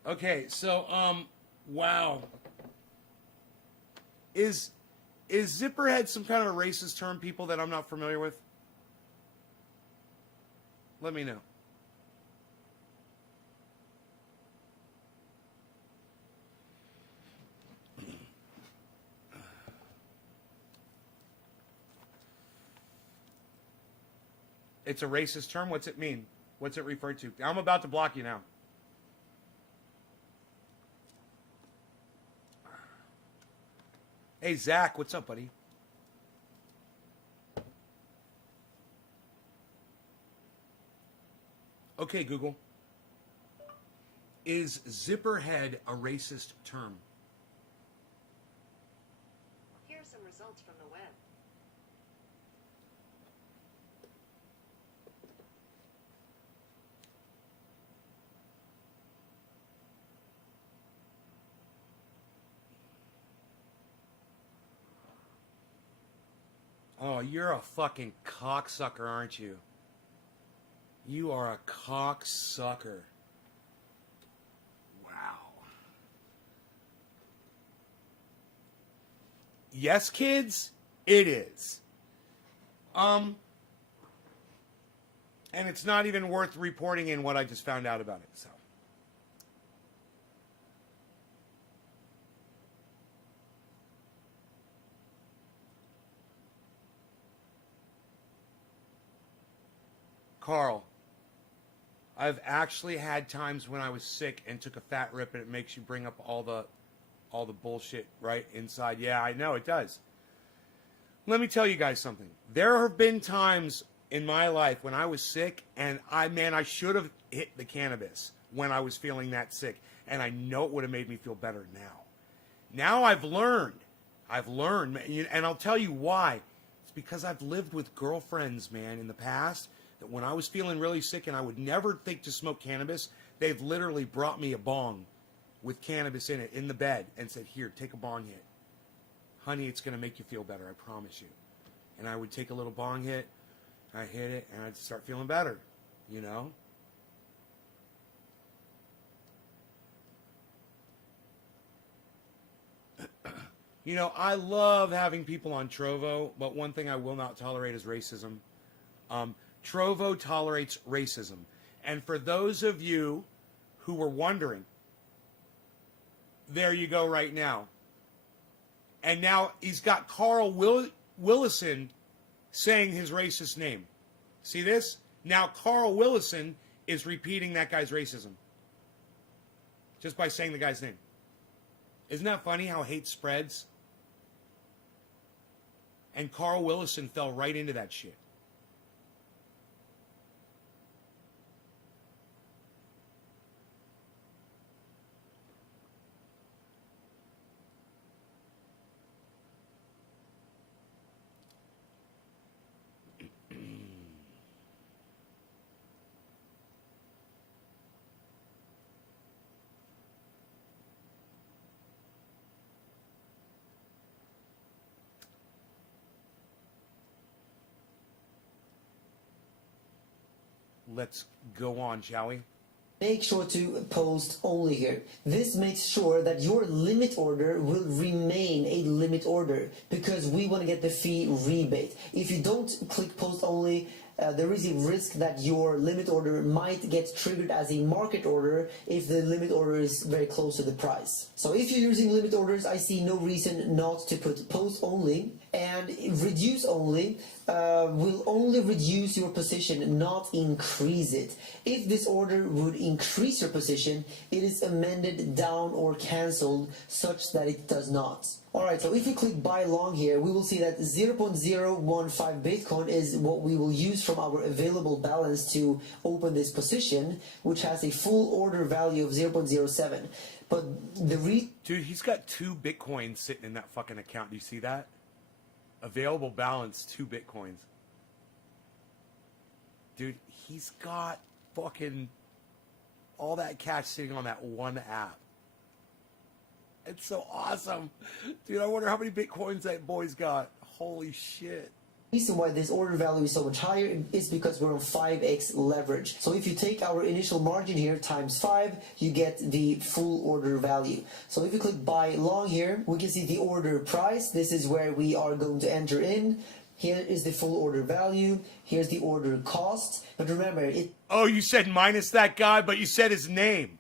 Okay, so, wow. Is Zipperhead some kind of a racist term, people, that I'm not familiar with? Let me know. It's a racist term? What's it mean? What's it referred to? I'm about to block you now. Hey, Zach, what's up, buddy? Okay, Google. Is Zipperhead a racist term? Here's some results from the web. Oh, you're a fucking cocksucker, aren't you? You are a cocksucker. Wow. Yes, kids, it is. And it's not even worth reporting in what I just found out about it, so. Carl, I've actually had times when I was sick and took a fat rip, and it makes you bring up all the bullshit right inside. Yeah, I know it does. Let me tell you guys something. There have been times in my life when I was sick, and I should have hit the cannabis when I was feeling that sick, and I know it would have made me feel better now. Now I've learned, and I'll tell you why. It's because I've lived with girlfriends, man, in the past, that when I was feeling really sick and I would never think to smoke cannabis, they've literally brought me a bong with cannabis in it in the bed and said, here, take a bong hit. Honey, it's going to make you feel better, I promise you. And I would take a little bong hit, I'd hit it, and I'd start feeling better, you know? You know, I love having people on Trovo, but one thing I will not tolerate is racism. Trovo tolerates racism. And for those of you who were wondering, there you go right now. And now he's got Carl Willison saying his racist name. See this? Now Carl Willison is repeating that guy's racism. Just by saying the guy's name. Isn't that funny how hate spreads? And Carl Willison fell right into that shit. Let's go on, shall we? Make sure to post only here. This makes sure that your limit order will remain a limit order because we want to get the fee rebate. If you don't click post only, there is a risk that your limit order might get triggered as a market order if the limit order is very close to the price. So if you're using limit orders, I see no reason not to put post only, and reduce only will only reduce your position, not increase it. If this order would increase your position, it is amended down or cancelled such that it does not. Alright, so if we click buy long here, we will see that 0.015 Bitcoin is what we will use from our available balance to open this position, which has a full order value of 0.07. But the Dude, he's got 2 Bitcoins sitting in that fucking account. Do you see that? Available balance, 2 Bitcoins. Dude, he's got fucking all that cash sitting on that one app. It's so awesome. Dude, I wonder how many Bitcoins that boy's got. Holy shit. reason why this order value is so much higher is because we're on 5x leverage. So if you take our initial margin here times 5, you get the full order value. So if you click buy long here, we can see the order price. This is where we are going to enter in. Here is the full order value. Here's the order cost. But remember, Oh, you said minus that guy, but you said his name.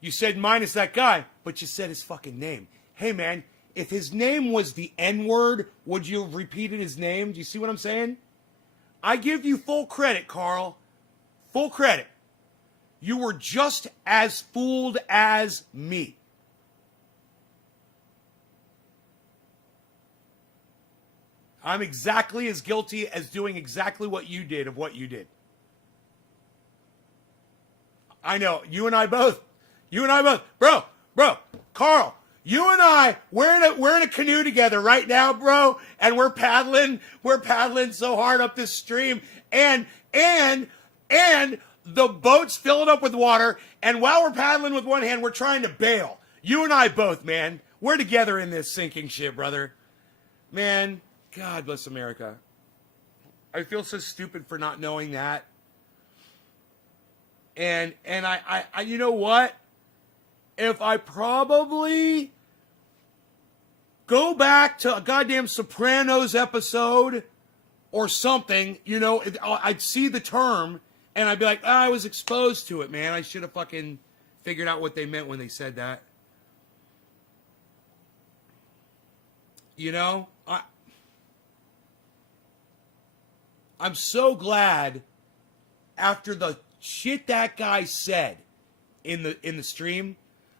You said minus that guy, but you said his fucking name. Hey, man, if his name was the N-word, would you have repeated his name? Do you see what I'm saying? I give you full credit, Carl. Full credit. You were just as fooled as me. I'm exactly as guilty as doing exactly what you did of what you did. I know, you and I both. Bro, Carl, you and I, we're in a canoe together right now, bro, and we're paddling so hard up this stream, and the boat's filling up with water, and while we're paddling with one hand, we're trying to bail. You and I both, man. We're together in this sinking ship, brother. Man, God bless America. I feel so stupid for not knowing that. And I you know what? If I probably go back to a goddamn Sopranos episode or something, you know, I'd see the term and I'd be like, I was exposed to it, man. I should have fucking figured out what they meant when they said that. You know, I'm so glad after the shit that guy said in the stream.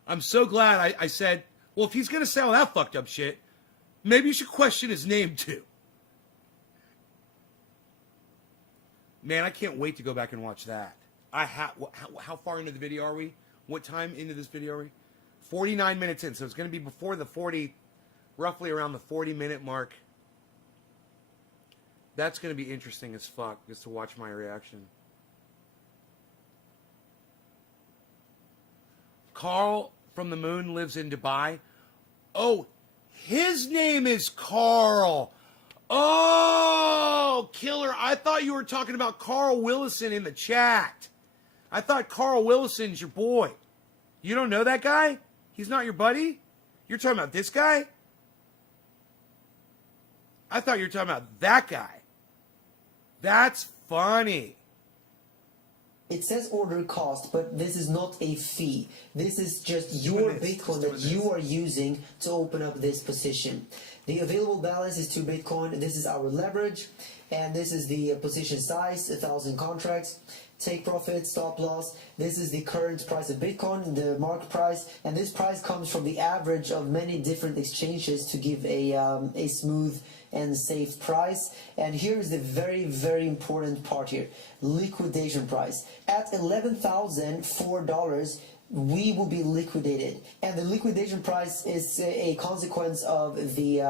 I'm so glad I said, well, if he's going to say all that fucked up shit, maybe you should question his name too. Man, I can't wait to go back and watch that. How far into the video are we? What time into this video are we? 49 minutes in, so it's going to be before the 40, roughly around the 40-minute mark. That's going to be interesting as fuck, just to watch my reaction. Carl from the moon lives in Dubai. Oh, his name is Carl. Oh, killer. I thought you were talking about Carl Willison in the chat. I thought Carl Willison's your boy. You don't know that guy? He's not your buddy? You're talking about this guy? I thought you were talking about that guy. That's funny. It says order cost, but this is not a fee. This is just your Bitcoin that you are using to open up this position. The available balance is 2 Bitcoin. This is our leverage. And this is the position size, 1,000 contracts. Take profit, stop loss. This is the current price of Bitcoin, the market price. And this price comes from the average of many different exchanges to give a smooth and safe price. And here is the very, very important part here. Liquidation price. At $11,004, we will be liquidated, and the liquidation price is a consequence of the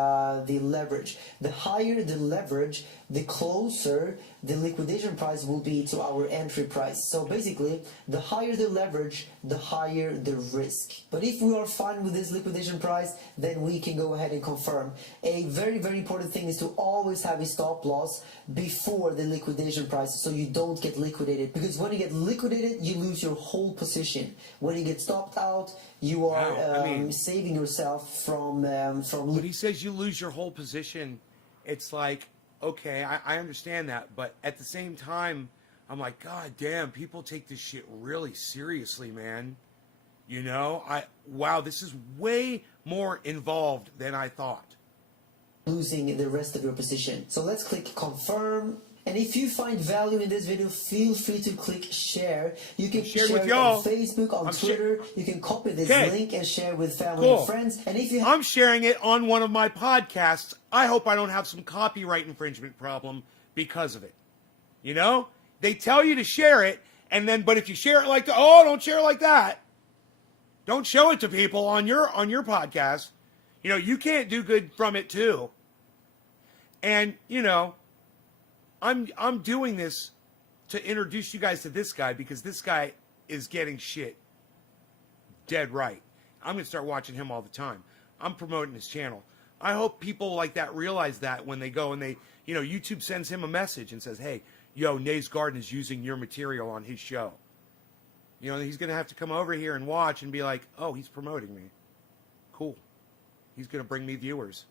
leverage. The higher the leverage, the closer the liquidation price will be to our entry price. So basically, the higher the leverage, the higher the risk. But if we are fine with this liquidation price, then we can go ahead and confirm. A very, very important thing is to always have a stop loss before the liquidation price, so you don't get liquidated. Because when you get liquidated, you lose your whole position. When you get stopped out, you are saving yourself from. When he says you lose your whole position, it's like, okay, I understand that, but at the same time, I'm like, God damn, people take this shit really seriously, man. You know, wow, this is way more involved than I thought. Losing the rest of your position. So let's click confirm. And if you find value in this video, feel free to click share. You can share with it y'all on Facebook, on Twitter. You can copy this link and share with family Cool. and friends. And if you I'm sharing it on one of my podcasts. I hope I don't have some copyright infringement problem because of it. You know? They tell you to share it, and then, but if you share it like that, oh, don't share it like that. Don't show it to people on your podcast. You know, you can't do good from it too. And, you know, I'm doing this to introduce you guys to this guy because this guy is getting shit dead right. I'm going to start watching him all the time. I'm promoting his channel. I hope people like that realize that when they go and they, you know, YouTube sends him a message and says, hey, yo, Nays Garden is using your material on his show. You know, he's going to have to come over here and watch and be like, oh, he's promoting me. Cool. He's going to bring me viewers.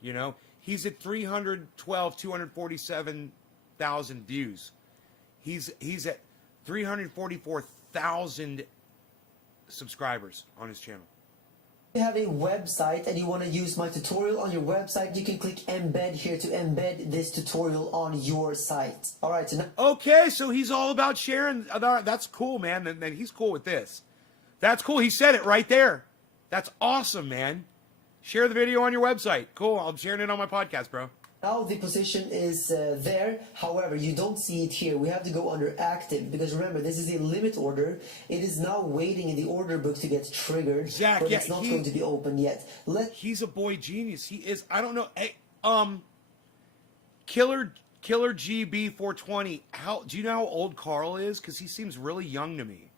You know, he's at 247,000 views. He's at 344,000 subscribers on his channel. If you have a website and you want to use my tutorial on your website, you can click embed here to embed this tutorial on your site. All right. So now okay, so he's all about sharing. That's cool, man. Then he's cool with this. That's cool. He said it right there. That's awesome, man. Share the video on your website. Cool. I'm sharing it on my podcast, bro. Now the position is there. However, you don't see it here. We have to go under active because remember, this is a limit order. It is now waiting in the order book to get triggered, Zach, but it's not going to be open yet. He's a boy genius. He is. I don't know. Hey, Killer GB 420. Do you know how old Carl is? Because he seems really young to me.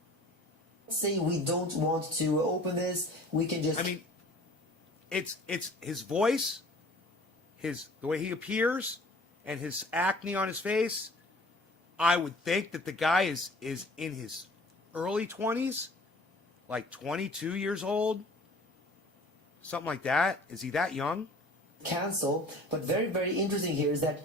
Say we don't want to open this. We can just. I mean, it's his voice. The way he appears and his acne on his face, I would think that the guy is in his early 20s, like 22 years old, something like that. Is he that young? Cancel, but very, very interesting here is that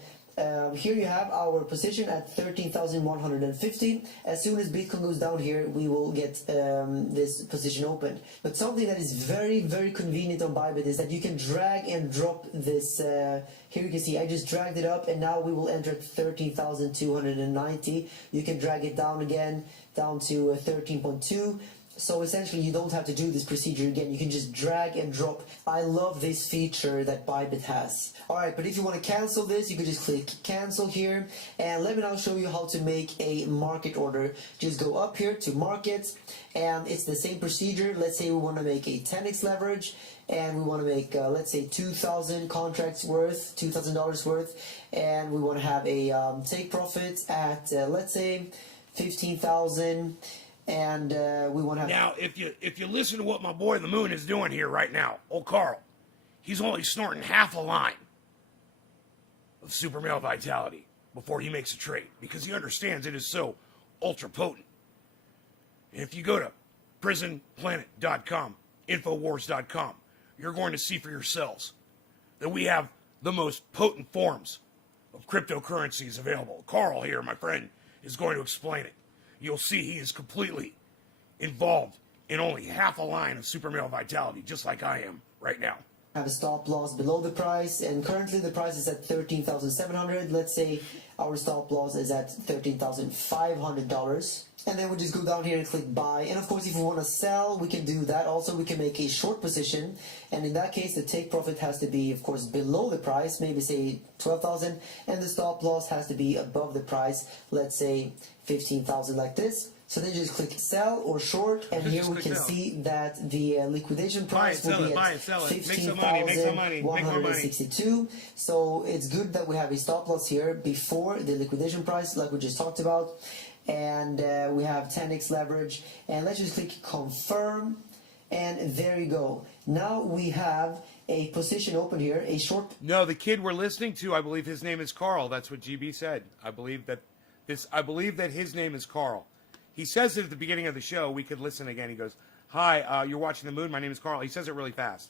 here you have our position at 13,150. As soon as Bitcoin goes down here, we will get this position opened. But something that is very, very convenient on Bybit is that you can drag and drop this. Here you can see I just dragged it up, and now we will enter at 13,290. You can drag it down again, down to 13.2. So essentially, you don't have to do this procedure again. You can just drag and drop. I love this feature that Bybit has. Alright, but if you want to cancel this, you can just click cancel here. And let me now show you how to make a market order. Just go up here to markets, and it's the same procedure. Let's say we want to make a 10x leverage, and we want to make, let's say, 2,000 contracts worth, $2,000 worth, and we want to have a take profit at, let's say, 15,000. And we want to have... Now, if you listen to what my boy the Moon is doing here right now, old Carl, he's only snorting half a line of super male vitality before he makes a trade because he understands it is so ultra potent. And if you go to prisonplanet.com, infowars.com, you're going to see for yourselves that we have the most potent forms of cryptocurrencies available. Carl here, my friend, is going to explain it. You'll see he is completely involved in only half a line of super male vitality, just like I am right now. Have a stop loss below the price, and currently the price is at $13,700. Let's say our stop loss is at $13,500, and then we just go down here and click buy. And of course, if we want to sell, we can do that. Also, we can make a short position, and in that case, the take profit has to be, of course, below the price, maybe say 12,000, and the stop loss has to be above the price, let's say 15,000, like this. So then just click sell or short, and here we can see that the liquidation price will be at 15,162. So it's good that we have a stop loss here before the liquidation price, like we just talked about, and we have 10x leverage. And let's just click confirm, and there you go. Now we have a position open here, a short. No, the kid we're listening to, I believe his name is Carl. That's what GB said. I believe that his name is Carl. He says it at the beginning of the show. We could listen again. He goes, hi, you're watching the moon. My name is Carl. He says it really fast.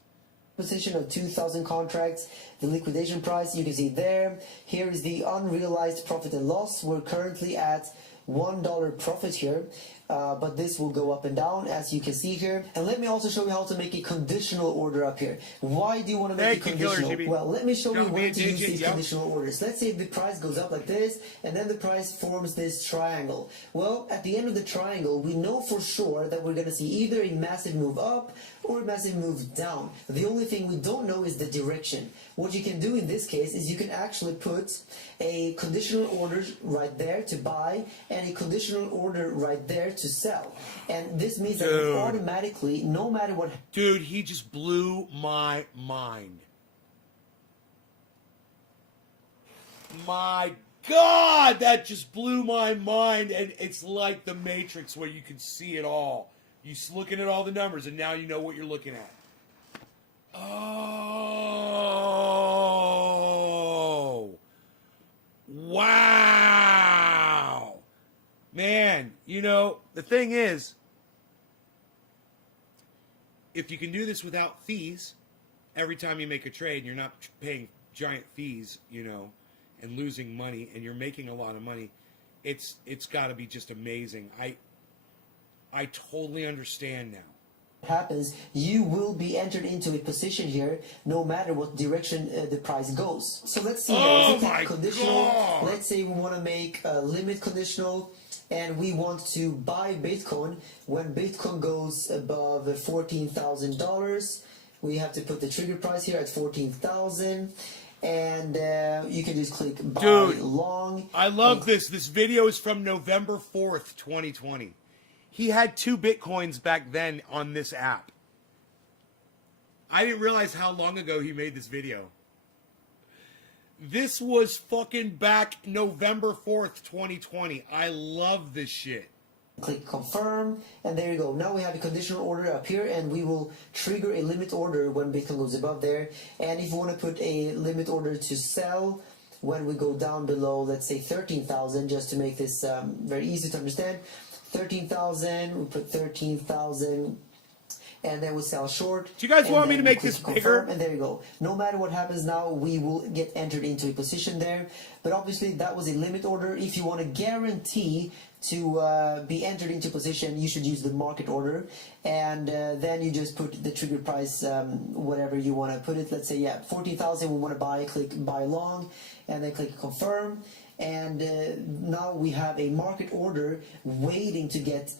Position of 2,000 contracts. The liquidation price, you can see there. Here is the unrealized profit and loss. We're currently at $1 profit here, but this will go up and down, as you can see here. And let me also show you how to make a conditional order up here. Why do you want to make a conditional? Well, let me show you where to use these conditional orders. Let's say the price goes up like this, and then the price forms this triangle. Well, at the end of the triangle, we know for sure that we're going to see either a massive move up or a massive move down. The only thing we don't know is the direction. What you can do in this case is you can actually put a conditional order right there to buy and a conditional order right there to sell. And this means that you automatically, no matter what... Dude, he just blew my mind. My God, that just blew my mind. And it's like the Matrix where you can see it all. You're looking at all the numbers, and now you know what you're looking at. Oh. Wow. Man, you know, the thing is, if you can do this without fees, every time you make a trade, and you're not paying giant fees, you know, and losing money, and you're making a lot of money, it's got to be just amazing. I totally understand now. Happens, you will be entered into a position here no matter what direction the price goes. So let's see here. Conditional. God. Let's say we want to make a limit conditional, and we want to buy Bitcoin when Bitcoin goes above $14,000. We have to put the trigger price here at 14,000. And you can just click buy long. I love this. This video is from November 4th, 2020. He had 2 Bitcoins back then on this app. I didn't realize how long ago he made this video. This was fucking back November 4th, 2020. I love this shit. Click confirm, and there you go. Now we have a conditional order up here, and we will trigger a limit order when Bitcoin goes above there. And if you want to put a limit order to sell when we go down below, let's say 13,000, just to make this very easy to understand, 13,000, we put 13,000, and then we sell short. Do you guys want me to make this bigger? And there you go. No matter what happens now, we will get entered into a position there. But obviously, that was a limit order. If you want to guarantee to be entered into position, you should use the market order. And then you just put the trigger price, whatever you want to put it. Let's say, 14,000 we want to buy. Click buy long, and then click confirm. And now we have a market order waiting to get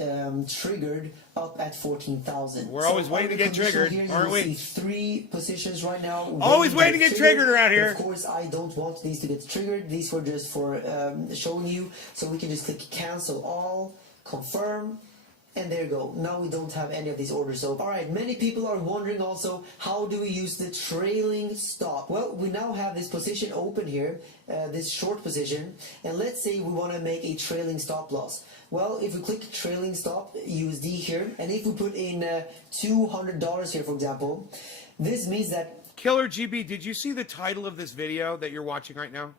triggered up at 14,000. We're always waiting to get triggered, aren't we? See 3 positions right now. Always waiting to get triggered around here. But of course, I don't want these to get triggered. These were just for showing you. So we can just click cancel all, confirm. And there you go. Now we don't have any of these orders open. Alright, many people are wondering also, how do we use the trailing stop? Well, we now have this position open here, this short position, and let's say we want to make a trailing stop loss. Well, if we click trailing stop USD here, and if we put in $200 here, for example, this means that... Killer GB, did you see the title of this video that you're watching right now?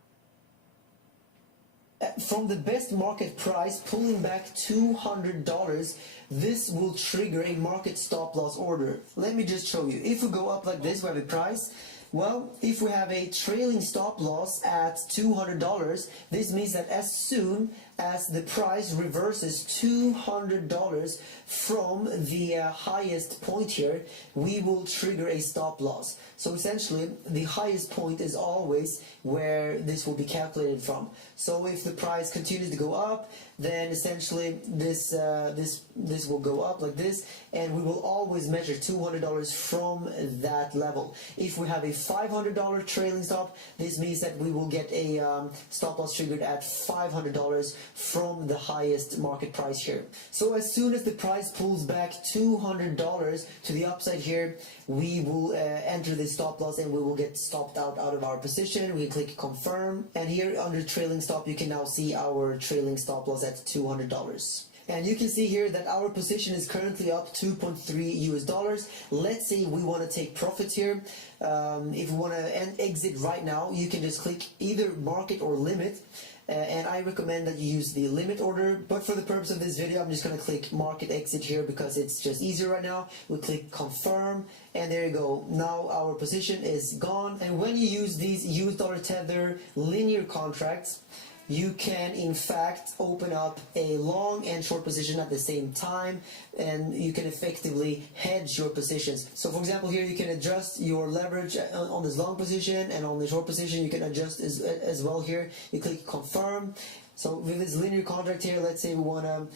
from the best market price pulling back $200, this will trigger a market stop loss order. Let me just show you. If we go up like this, we have a price. Well, if we have a trailing stop loss at $200, this means that as soon as the price reverses $200 from the highest point here, we will trigger a stop loss. So essentially, the highest point is always where this will be calculated from. So if the price continues to go up, then essentially this will go up like this, and we will always measure $200 from that level. If we have a $500 trailing stop, this means that we will get a stop loss triggered at $500 from the highest market price here. So as soon as the price pulls back $200 to the upside here, we will enter the stop loss and we will get stopped out of our position. We click confirm, and here under trailing stop you can now see our trailing stop loss at $200. And you can see here that our position is currently up $2.3 US. Let's say we want to take profits here. If we want to exit right now, you can just click either market or limit. And I recommend that you use the limit order, but for the purpose of this video I'm just going to click market exit here because it's just easier right now. We click confirm, and there you go. Now our position is gone. And when you use these US dollar tether linear contracts, you can in fact open up a long and short position at the same time, and you can effectively hedge your positions. So for example, here you can adjust your leverage on this long position, and on the short position you can adjust as well here. You click confirm. So with this linear contract here, let's say we want to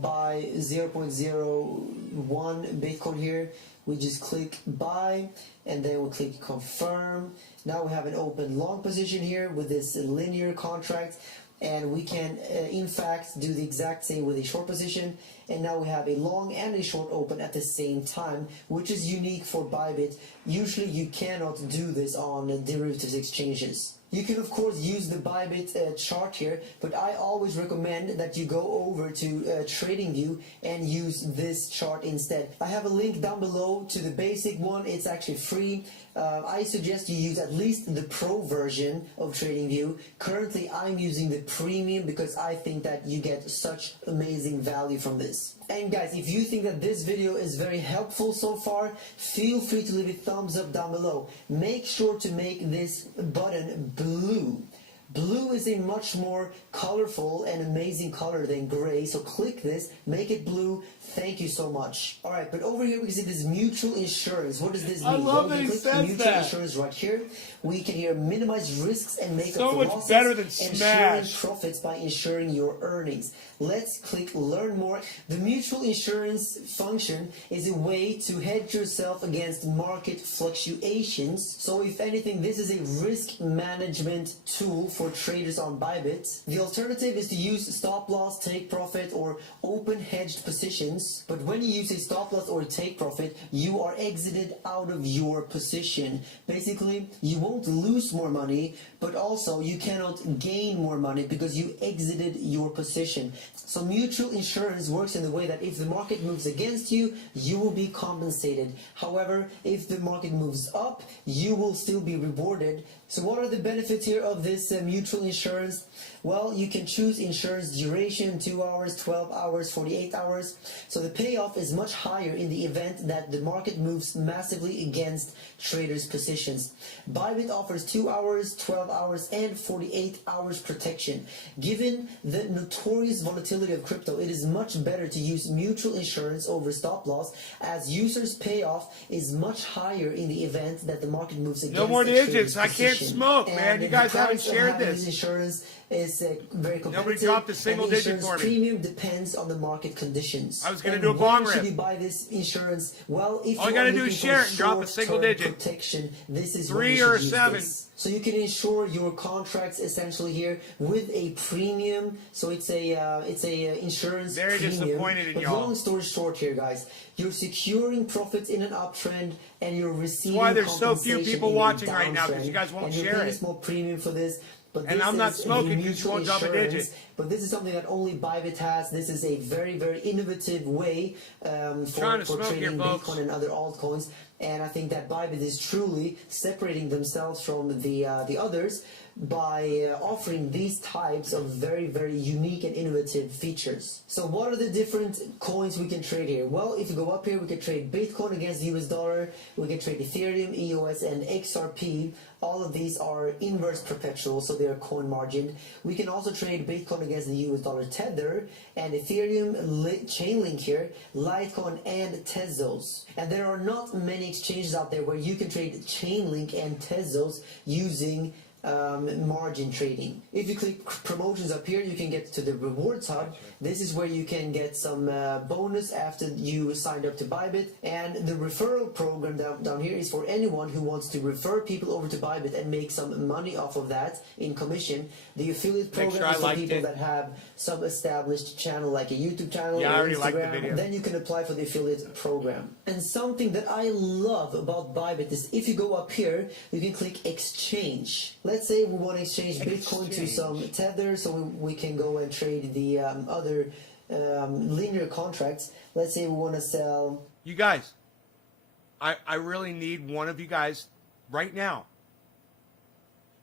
buy 0.01 Bitcoin here. We just click buy, and then we'll click confirm. Now we have an open long position here with this linear contract, and we can in fact do the exact same with a short position. And now we have a long and a short open at the same time, which is unique for Bybit. Usually you cannot do this on derivatives exchanges. You can of course use the Bybit chart here, but I always recommend that you go over to TradingView and use this chart instead. I have a link down below to the basic one. It's actually free. I suggest you use at least the pro version of TradingView. Currently I'm using the premium because I think that you get such amazing value from this. And guys, if you think that this video is very helpful so far, feel free to leave a thumbs up down below. Make sure to make this button blue. Blue is a much more colorful and amazing color than gray, so click this, make it blue. Thank you so much. Alright, but over here we can see this mutual insurance. What does this mean? I love that he says mutual that. Insurance right here. We can here minimize risks and make So up much losses, better than ensuring Smash. profits by ensuring your earnings. Let's click learn more. The mutual insurance function is a way to hedge yourself against market fluctuations. So if anything, this is a risk management tool for traders on Bybit. The alternative is to use stop loss, take profit, or open hedged positions. But when you use a stop loss or a take profit, you are exited out of your position. Basically, you won't lose more money, but also you cannot gain more money because you exited your position. So mutual insurance works in the way that if the market moves against you, you will be compensated. However, if the market moves up, you will still be rewarded. So what are the benefits here of this mutual insurance? Well, you can choose insurance duration, 2 hours, 12 hours, 48 hours. So the payoff is much higher in the event that the market moves massively against traders' positions. Bybit offers 2 hours, 12 hours, and 48 hours protection. Given the notorious volatility of crypto, it is much better to use mutual insurance over stop loss, as users' payoff is much higher in the event that the market moves against No more a trader's digits. I can't position. smoke, man. And You the guys haven't price of shared having this. Insurance is very competitive. Nobody dropped a single and the digit insurance for me. premium depends on the market conditions. I was gonna And do a bomb when should rip. you buy this insurance? Well, if All you you are gotta do looking is share for it and drop a single short-term digit. protection, this is 3 when you or should use 7. this. So you can insure your contracts essentially here with a premium. So it's a insurance Very premium. disappointed in But y'all. long story short here, guys, you're securing profits in an uptrend and you're receiving why there's so few compensation people in a watching right now, 'cause downtrend, you guys won't and you're share paying it. a small premium for this. But And this I'm not is smoking the 'cause you mutual won't drop a insurance, digit. but this is something that only Bybit has. This is a very, very innovative way Trying for to smoke here, trading folks. Bitcoin and other altcoins. And I think that Bybit is truly separating themselves from the others by offering these types of very, very unique and innovative features. So what are the different coins we can trade here? Well, if you go up here, we can trade Bitcoin against the US dollar, we can trade Ethereum, EOS, and XRP. All of these are inverse perpetual, so they are coin margined. We can also trade Bitcoin against the US dollar Tether, and Ethereum, Chainlink here, Litecoin, and Tezos. And there are not many exchanges out there where you can trade Chainlink and Tezos using margin trading. If you click promotions up here, you can get to the rewards hub. This is where you can get some bonus after you signed up to Bybit, and the referral program down here is for anyone who wants to refer people over to Bybit and make some money off of that in commission. The affiliate program is for people that have some established channel like a YouTube channel or Instagram. Then you can apply for the affiliate program. And something that I love about Bybit is if you go up here, you can click exchange. Let's say we want to exchange Bitcoin to some Tether, so we can go and trade the other linear contracts. Let's say we want to sell. You guys, I really need one of you guys right now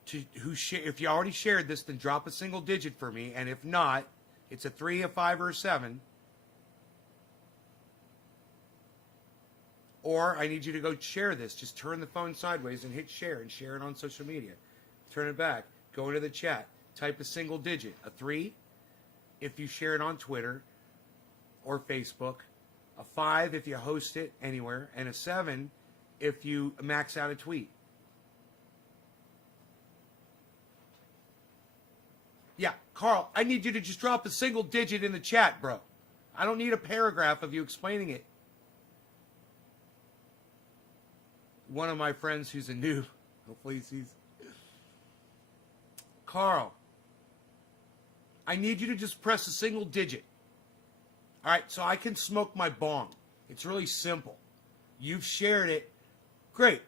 to if you already shared this, then drop a single digit for me, and if not, it's a 3, a 5, or a 7. Or I need you to go share this. Just turn the phone sideways and hit share and share it on social media. Turn it back. Go into the chat. Type a single digit. A 3 if you share it on Twitter or Facebook. A 5 if you host it anywhere. And a 7 if you max out a tweet. Yeah, Carl, I need you to just drop a single digit in the chat, bro. I don't need a paragraph of you explaining it. One of my friends who's a noob, hopefully he sees. Carl, I need you to just press a single digit. All right, so I can smoke my bong. It's really simple. You've shared it. Great.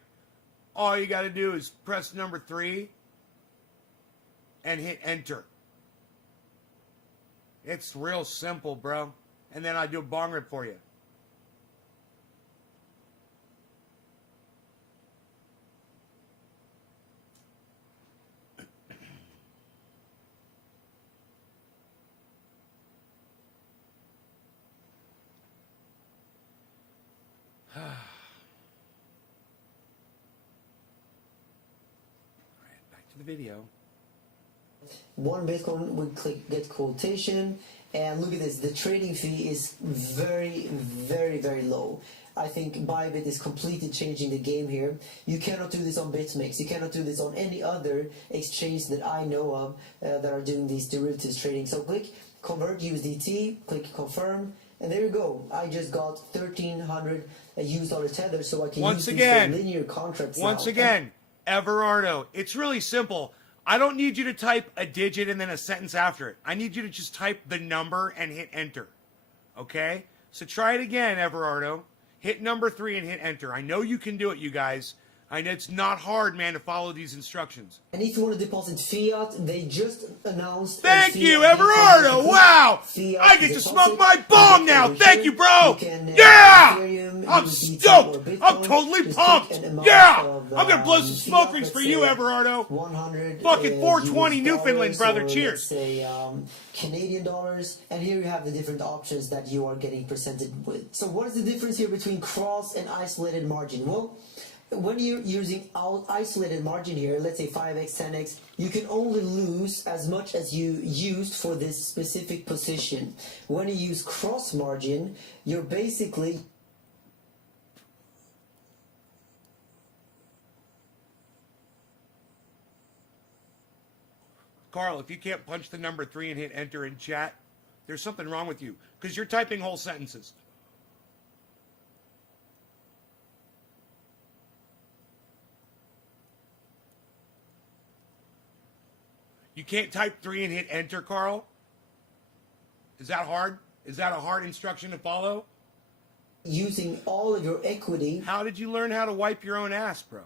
All you got to do is press number 3 and hit enter. It's real simple, bro. And then I do a bong rip for you. The video. One Bitcoin, we click get quotation, and look at this. The trading fee is very, very, very low. I think Bybit is completely changing the game here. You cannot do this on BitMEX. You cannot do this on any other exchange that I know of that are doing these derivatives trading. So click convert USDT, click confirm, and there you go. I just got 1,300 US dollar Tether, so I can use these linear contracts Once again, Everardo, it's really simple. I don't need you to type a digit and then a sentence after it. I need you to just type the number and hit enter. Okay? So try it again, Everardo. Hit number 3 and hit enter. I know you can do it, you guys. I know it's not hard, man, to follow these instructions. And if you want to deposit fiat, they just announced... Thank you, Everardo! Wow! I get to smoke my bong now! Thank you, bro! Yeah! I'm stoked! I'm totally pumped! Yeah! I'm gonna blow some smoke rings for you, Everardo! 100 fucking 420 Newfoundland, brother. Cheers! Say, Canadian dollars, and here you have the different options that you are getting presented with. So what is the difference here between cross and isolated margin? Well, when you're using isolated margin here, let's say 5x, 10x, you can only lose as much as you used for this specific position. When you use cross margin, you're basically... Carl, if you can't punch the number 3 and hit enter in chat, there's something wrong with you, because you're typing whole sentences. You can't type 3 and hit enter, Carl? Is that hard? Is that a hard instruction to follow? Using all of your equity. How did you learn how to wipe your own ass, bro?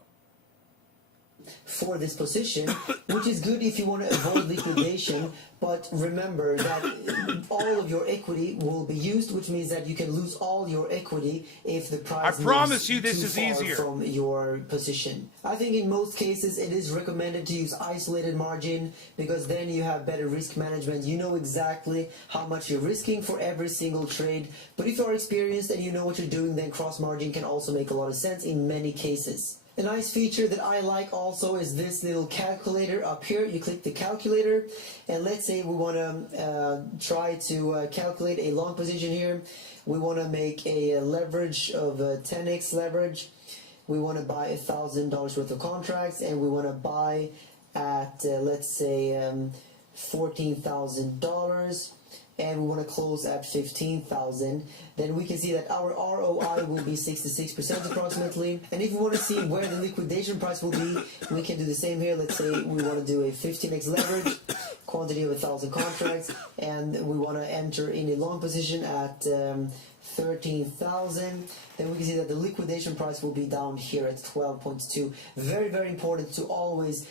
for this position, which is good if you want to avoid liquidation. But remember that all of your equity will be used, which means that you can lose all your equity if the price I promise moves you this too is far easier. from your position. I think in most cases it is recommended to use isolated margin, because then you have better risk management. You know exactly how much you're risking for every single trade. But if you're experienced and you know what you're doing, then cross margin can also make a lot of sense in many cases. A nice feature that I like also is this little calculator up here. You click the calculator, and let's say we want to try to calculate a long position here. We want to make a leverage of 10x leverage. We want to buy $1,000 worth of contracts, and we want to buy at let's say $14,000. And we want to close at 15,000, then we can see that our ROI will be 66% approximately. And if we want to see where the liquidation price will be, we can do the same here. Let's say we want to do a 15x leverage, quantity of 1,000 contracts, and we want to enter in a long position at 13,000. Then we can see that the liquidation price will be down here at 12.2. Very, very important to always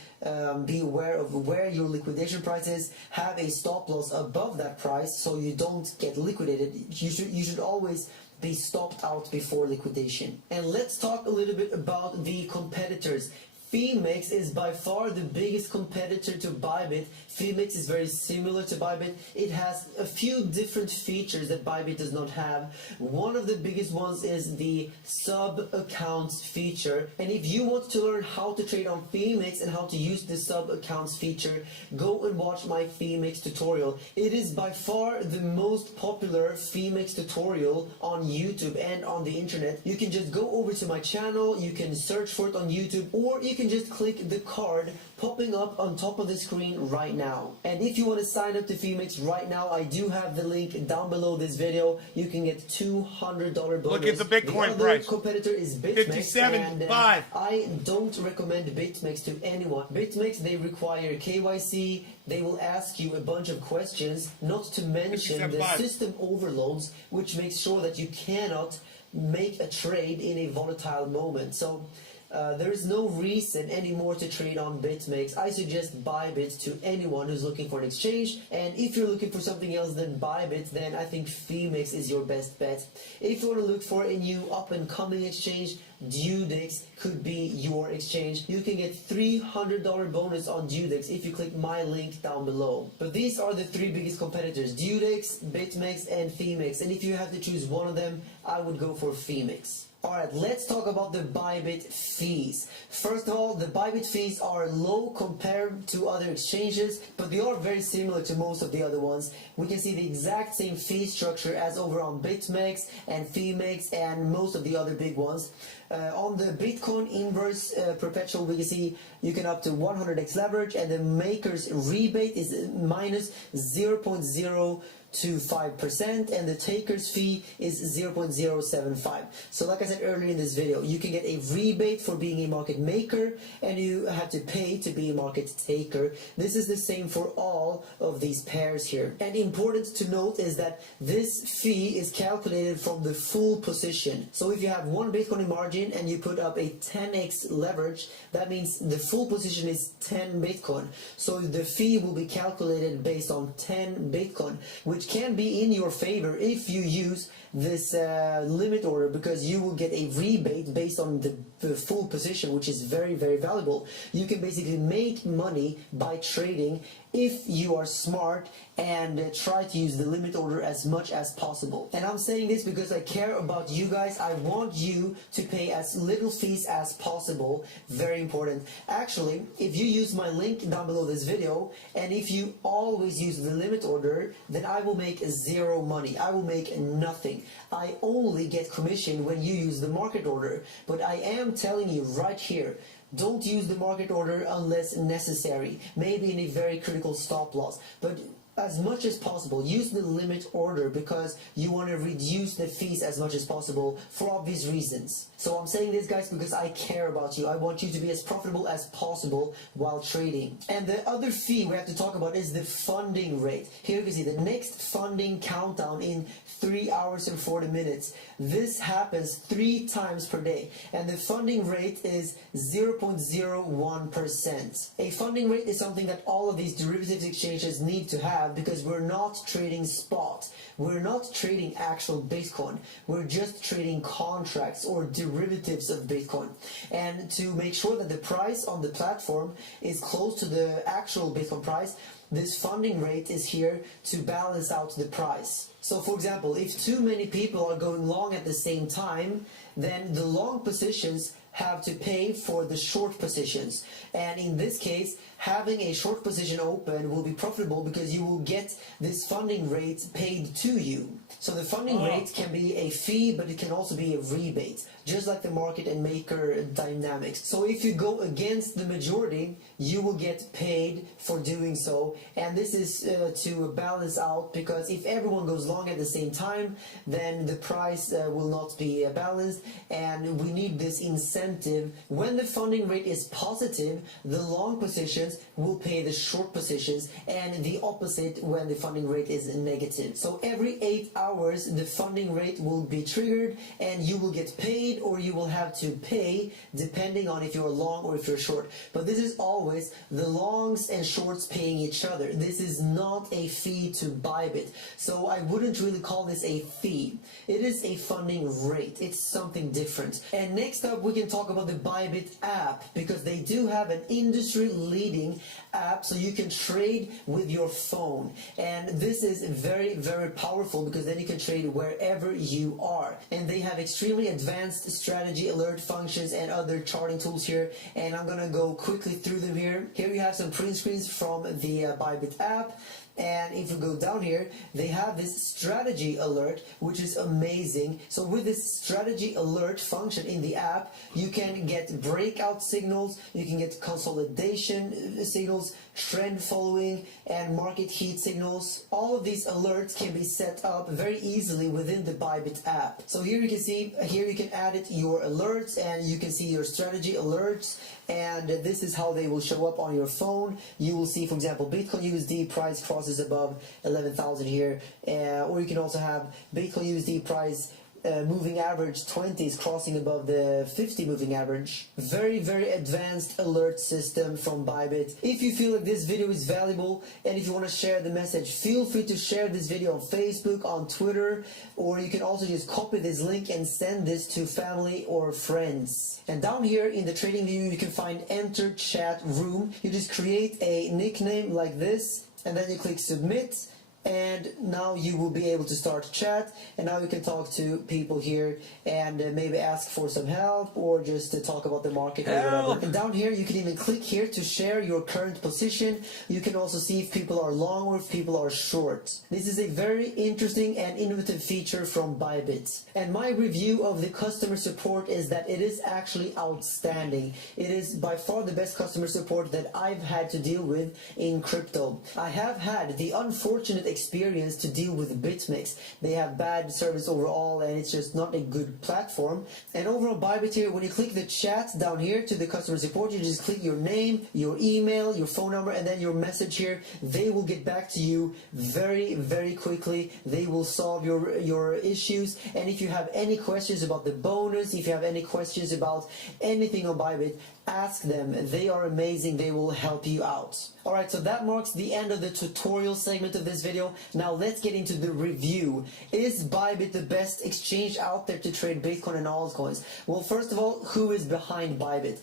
be aware of where your liquidation price is. Have a stop loss above that price so you don't get liquidated. You should always be stopped out before liquidation. And let's talk a little bit about the competitors. Phoenix is by far the biggest competitor to Bybit. Phoenix is very similar to Bybit. It has a few different features that Bybit does not have. One of the biggest ones is the sub-accounts feature. And if you want to learn how to trade on Phoenix and how to use the sub-accounts feature, go and watch my Phoenix tutorial. It is by far the most popular Phoenix tutorial on YouTube and on the internet. You can just go over to my channel, you can search for it on YouTube, or you can just click the card popping up on top of the screen right now. And if you want to sign up to Phoenix right now, I do have the link down below this video. You can get $200 bonus. Look at the Bitcoin other price. competitor is BitMEX. 57.5. I don't recommend BitMEX to anyone. BitMEX, they require KYC. They will ask you a bunch of questions, not to mention the 57.5. system overloads, which makes sure that you cannot make a trade in a volatile moment. So there is no reason anymore to trade on BitMEX. I suggest Bybit to anyone who's looking for an exchange. And if you're looking for something else than Bybit, then I think Phoenix is your best bet. If you want to look for a new up-and-coming exchange, Dudex could be your exchange. You can get $300 bonus on Dudex if you click my link down below. But these are the three biggest competitors: Dudex, BitMEX, and Phoenix. And if you have to choose one of them, I would go for Phoenix. Alright, let's talk about the Bybit fees. First of all, the Bybit fees are low compared to other exchanges, but they are very similar to most of the other ones. We can see the exact same fee structure as over on BitMEX and Phoenix and most of the other big ones. On the Bitcoin inverse perpetual, we can see you can up to 100x leverage, and the maker's rebate is minus 0.025%, and the taker's fee is 0.075. So like I said earlier in this video, you can get a rebate for being a market maker, and you have to pay to be a market taker. This is the same for all of these pairs here. And important to note is that this fee is calculated from the full position. So if you have one Bitcoin in margin and you put up a 10x leverage, that means the full position is 10 Bitcoin. So the fee will be calculated based on 10 Bitcoin, which can be in your favor if you use this limit order, because you will get a rebate based on the full position, which is very, very valuable. You can basically make money by trading if you are smart and try to use the limit order as much as possible. And I'm saying this because I care about you guys. I want you to pay as little fees as possible. Very important. Actually, if you use my link down below this video, and if you always use the limit order, then I will make zero money. I will make nothing. I only get commission when you use the market order. But I am telling you right here, don't use the market order unless necessary, maybe in a very critical stop loss. But as much as possible, use the limit order, because you want to reduce the fees as much as possible for obvious reasons. So I'm saying this, guys, because I care about you. I want you to be as profitable as possible while trading. And the other fee we have to talk about is the funding rate. Here you can see the next funding countdown in 3 hours and 40 minutes. This happens 3 times per day. And the funding rate is 0.01%. A funding rate is something that all of these derivatives exchanges need to have, because we're not trading spot. We're not trading actual Bitcoin. We're just trading contracts or derivatives of Bitcoin. And to make sure that the price on the platform is close to the actual Bitcoin price, this funding rate is here to balance out the price. So for example, if too many people are going long at the same time, then the long positions have to pay for the short positions. And in this case, having a short position open will be profitable because you will get this funding rate paid to you. So the funding rate can be a fee, but it can also be a rebate, just like the market and maker dynamics. So if you go against the majority, you will get paid for doing so. And this is to balance out, because if everyone goes long at the same time, then the price will not be balanced, and we need this incentive. When the funding rate is positive, the long positions will pay the short positions, and the opposite when the funding rate is negative. So every 8 hours the funding rate will be triggered, and you will get paid, or you will have to pay depending on if you're long or if you're short. But this is always the longs and shorts paying each other. This is not a fee to Bybit. So I wouldn't really call this a fee. It is a funding rate. It's something different. And next up we can talk about the Bybit app, because they do have an industry leading app so you can trade with your phone. And this is very, very powerful, because then you can trade wherever you are. And they have extremely advanced strategy alert functions and other charting tools here, and I'm gonna go quickly through them here. Here you have some print screens from the Bybit app. And if you go down here, they have this strategy alert, which is amazing. So with this strategy alert function in the app, you can get breakout signals, you can get consolidation signals, trend following, and market heat signals. All of these alerts can be set up very easily within the Bybit app. So here you can see, here you can add your alerts, and you can see your strategy alerts, and this is how they will show up on your phone. You will see, for example, Bitcoin USD price crosses above 11,000 here, or you can also have Bitcoin USD price moving average 20 is crossing above the 50 moving average. Very, very advanced alert system from Bybit. If you feel like this video is valuable, and if you want to share the message, feel free to share this video on Facebook, on Twitter, or you can also just copy this link and send this to family or friends. And down here in the trading view, you can find enter chat room. You just create a nickname like this, and then you click submit, and now you will be able to start chat, and now you can talk to people here and maybe ask for some help, or just to talk about the market or whatever. And down here you can even click here to share your current position. You can also see if people are long or if people are short. This is a very interesting and innovative feature from Bybit. And my review of the customer support is that it is actually outstanding. It is by far the best customer support that I've had to deal with in crypto. I have had the unfortunate experience to deal with BitMEX. They have bad service overall, and it's just not a good platform. And overall, Bybit here, when you click the chat down here to the customer support, you just click your name, your email, your phone number, and then your message here. They will get back to you very, very quickly. They will solve your issues. And if you have any questions about the bonus, if you have any questions about anything on Bybit, ask them. They are amazing. They will help you out. Alright, so that marks the end of the tutorial segment of this video. Now let's get into the review. Is Bybit the best exchange out there to trade Bitcoin and altcoins? Well, first of all, who is behind Bybit?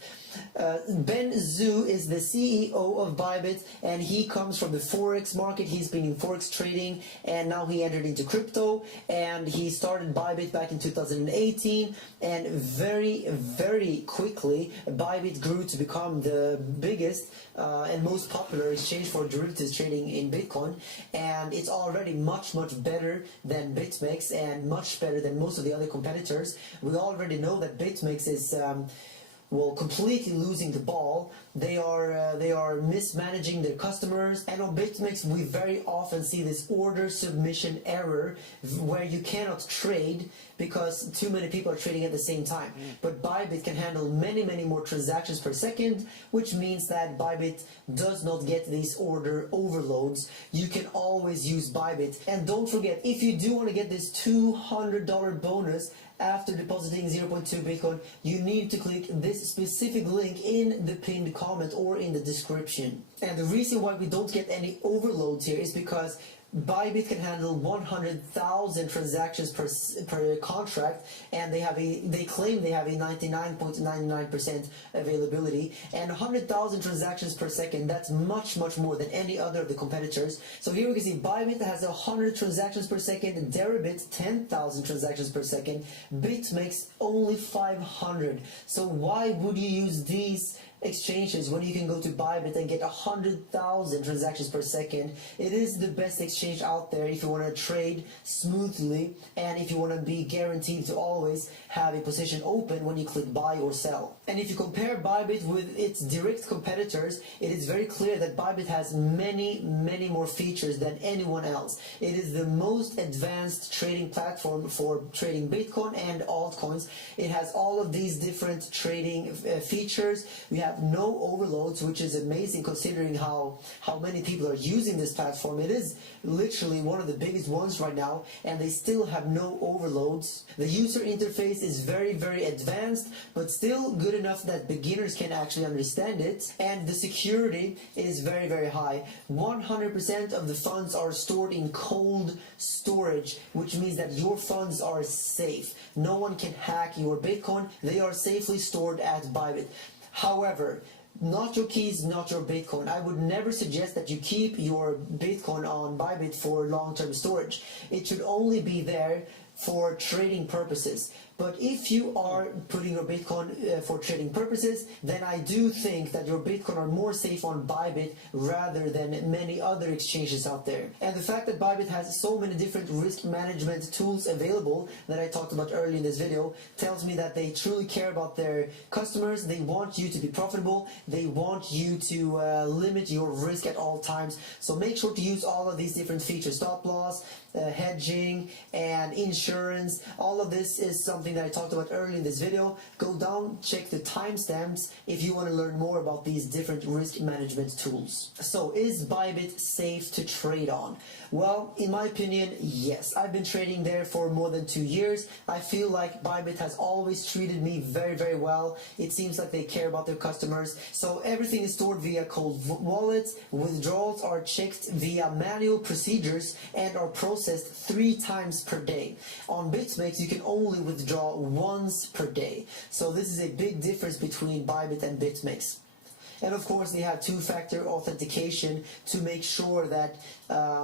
Ben Zhu is the CEO of Bybit, and he comes from the Forex market. He's been in Forex trading, and now he entered into crypto, and he started Bybit back in 2018, and very, very quickly Bybit grew to become the biggest and most popular exchange for derivatives trading in Bitcoin, and it's already much, much better than BitMEX and much better than most of the other competitors. We already know that BitMEX is well, completely losing the ball. They are mismanaging their customers, and on BitMEX we very often see this order submission error where you cannot trade because too many people are trading at the same time. But Bybit can handle many more transactions per second, which means that Bybit does not get these order overloads. You can always use Bybit. And don't forget, if you do want to get this $200 bonus after depositing 0.2 Bitcoin, you need to click this specific link in the pinned comment or in the description. And the reason why we don't get any overloads here is because Bybit can handle 100,000 transactions per contract, and they claim they have a 99.99% availability, and 100,000 transactions per second. That's much more than any other of the competitors. So here we can see Bybit has 100 transactions per second, Deribit 10,000 transactions per second, BitMEX only 500. So why would you use these exchanges when you can go to Bybit and get 100,000 transactions per second? It is the best exchange out there if you want to trade smoothly and if you want to be guaranteed to always have a position open when you click buy or sell. And if you compare Bybit with its direct competitors, it is very clear that Bybit has many more features than anyone else. It is the most advanced trading platform for trading Bitcoin and altcoins. It has all of these different trading features. We have no overloads, which is amazing considering how many people are using this platform. It is literally one of the biggest ones right now, and they still have no overloads. The user interface is very advanced, but still good enough that beginners can actually understand it, and the security is very high. 100% of the funds are stored in cold storage, which means that your funds are safe. No one can hack your Bitcoin. They are safely stored at Bybit. However, not your keys, not your Bitcoin. I would never suggest that you keep your Bitcoin on Bybit for long-term storage. It should only be there for trading purposes. But if you are putting your Bitcoin for trading purposes, then I do think that your Bitcoin are more safe on Bybit rather than many other exchanges out there. And the fact that Bybit has so many different risk management tools available that I talked about earlier in this video tells me that they truly care about their customers. They want you to be profitable. They want you to limit your risk at all times. So make sure to use all of these different features: stop loss, hedging, and insurance. All of this is something that I talked about earlier in this video. Go down, check the timestamps if you want to learn more about these different risk management tools. So is Bybit safe to trade on? Well, in my opinion, yes. I've been trading there for more than 2 years. I feel like Bybit has always treated me very well. It seems like they care about their customers. So everything is stored via cold wallets. Withdrawals are checked via manual procedures and are processed 3 times per day. On BitMEX, you can only withdraw once per day. So this is a big difference between Bybit and BitMEX. And of course, they have two-factor authentication to make sure that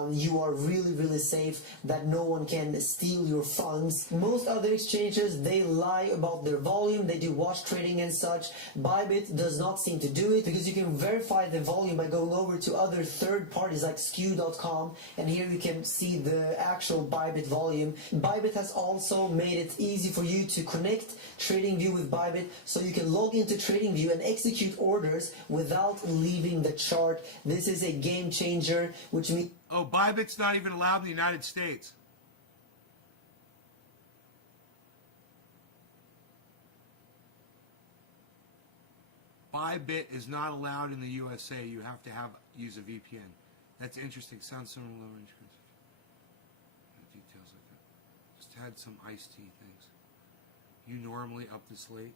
you are really safe, that no one can steal your funds. Most other exchanges, they lie about their volume, they do wash trading and such. Bybit does not seem to do it, because you can verify the volume by going over to other third parties like skew.com, and here you can see the actual Bybit volume. Bybit has also made it easy for you to connect TradingView with Bybit, so you can log into TradingView and execute orders without leaving the chart. This is a game changer, which means... Oh, Bybit's not even allowed in the United States. Bybit is not allowed in the USA. You have to use a VPN. That's interesting. Sounds similar to low insurance. Details like that. Just had some iced tea things. You normally up this late?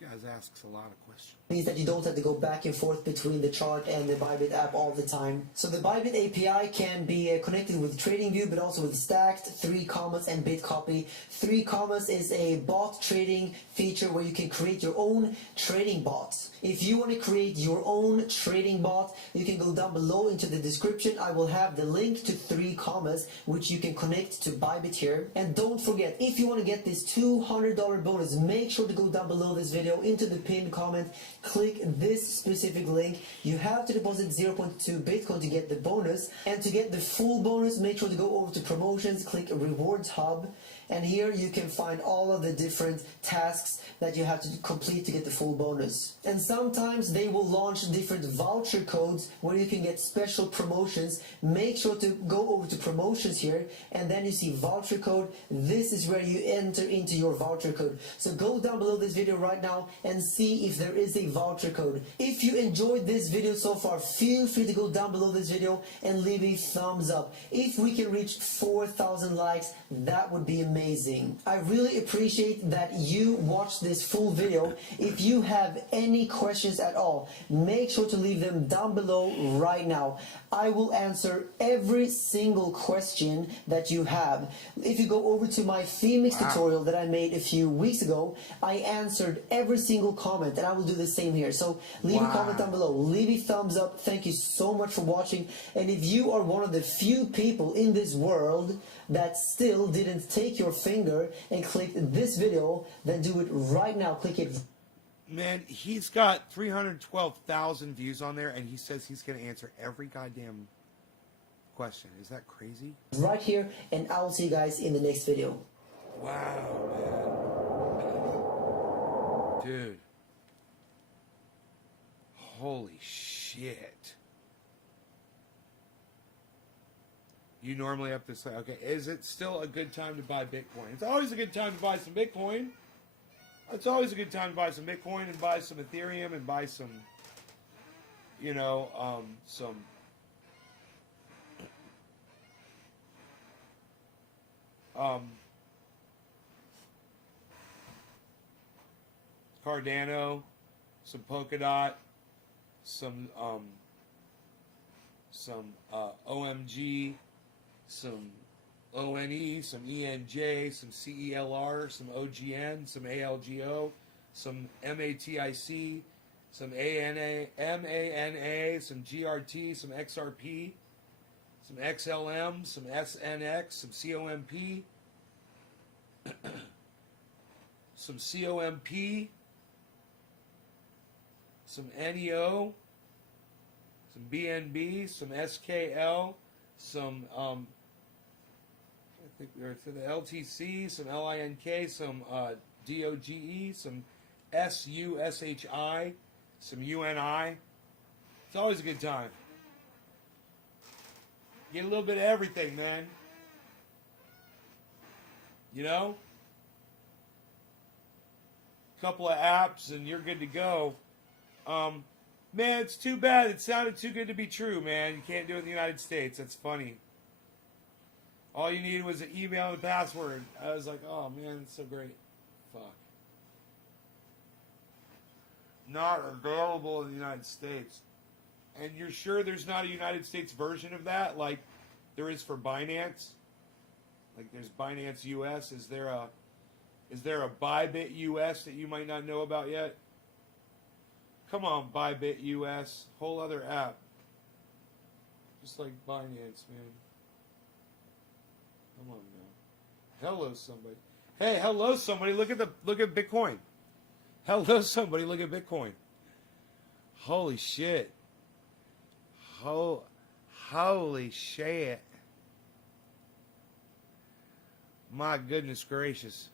You guys ask a lot of questions. Means that you don't have to go back and forth between the chart and the Bybit app all the time. So the Bybit API can be connected with TradingView, but also with Stacked, 3 Commas, and Bitcopy. 3 Commas is a bot trading feature where you can create your own trading bots. If you want to create your own trading bot, you can go down below into the description. I will have the link to 3 Commas, which you can connect to Bybit here. And don't forget, if you want to get this $200 bonus, make sure to go down below this video into the pinned comment. Click this specific link. You have to deposit 0.2 Bitcoin to get the bonus, and to get the full bonus, make sure to go over to promotions, click Rewards Hub, And here you can find all of the different tasks that you have to complete to get the full bonus. And sometimes they will launch different voucher codes where you can get special promotions. Make sure to go over to promotions here, and then you see voucher code. This is where you enter into your voucher code. So go down below this video right now and see if there is a voucher code. If you enjoyed this video so far, feel free to go down below this video and leave a thumbs up. If we can reach 4,000 likes, that would be amazing. I really appreciate that you watched this full video. If you have any questions at all, make sure to leave them down below right now. I will answer every single question that you have. If you go over to my Phoenix tutorial that I made a few weeks ago, I answered every single comment, and I will do the same here. So leave a comment down below, leave a thumbs up. Thank you so much for watching. And if you are one of the few people in this world that still didn't take your finger and click this video, then do it right now. Click it. Man, he's got 312,000 views on there, and he says he's going to answer every goddamn question. Is that crazy? Right here, and I will see you guys in the next video. Wow, man. Dude. Holy shit. You normally have to say, okay, is it still a good time to buy Bitcoin? It's always a good time to buy some Bitcoin. It's always a good time to buy some Bitcoin and buy some Ethereum and buy some, you know, some Cardano, some Polkadot, some OMG, some ONE, some ENJ, some CELR, some OGN, some ALGO, some MATIC, some MANA, some GRT, some XRP, some XLM, some SNX, some COMP, some COMP, some NEO, some BNB, some SKL, some I think we are to the LTC, some LINK, some DOGE, some SUSHI, some UNI. It's always a good time. Get a little bit of everything, man. You know? A couple of apps and you're good to go. Man, it's too bad. It sounded too good to be true, man. You can't do it in the United States. That's funny. All you needed was an email and a password. I was like, oh, man, it's so great. Fuck. Not available in the United States. And you're sure there's not a United States version of that, like there is for Binance? Like there's Binance US. Is there a Bybit US that you might not know about yet? Come on, Bybit US. Whole other app. Just like Binance, man. Come on, man. Hello, somebody. Hey, hello, somebody. Look at Bitcoin. Hello, somebody. Look at Bitcoin. Holy shit. Holy shit. My goodness gracious.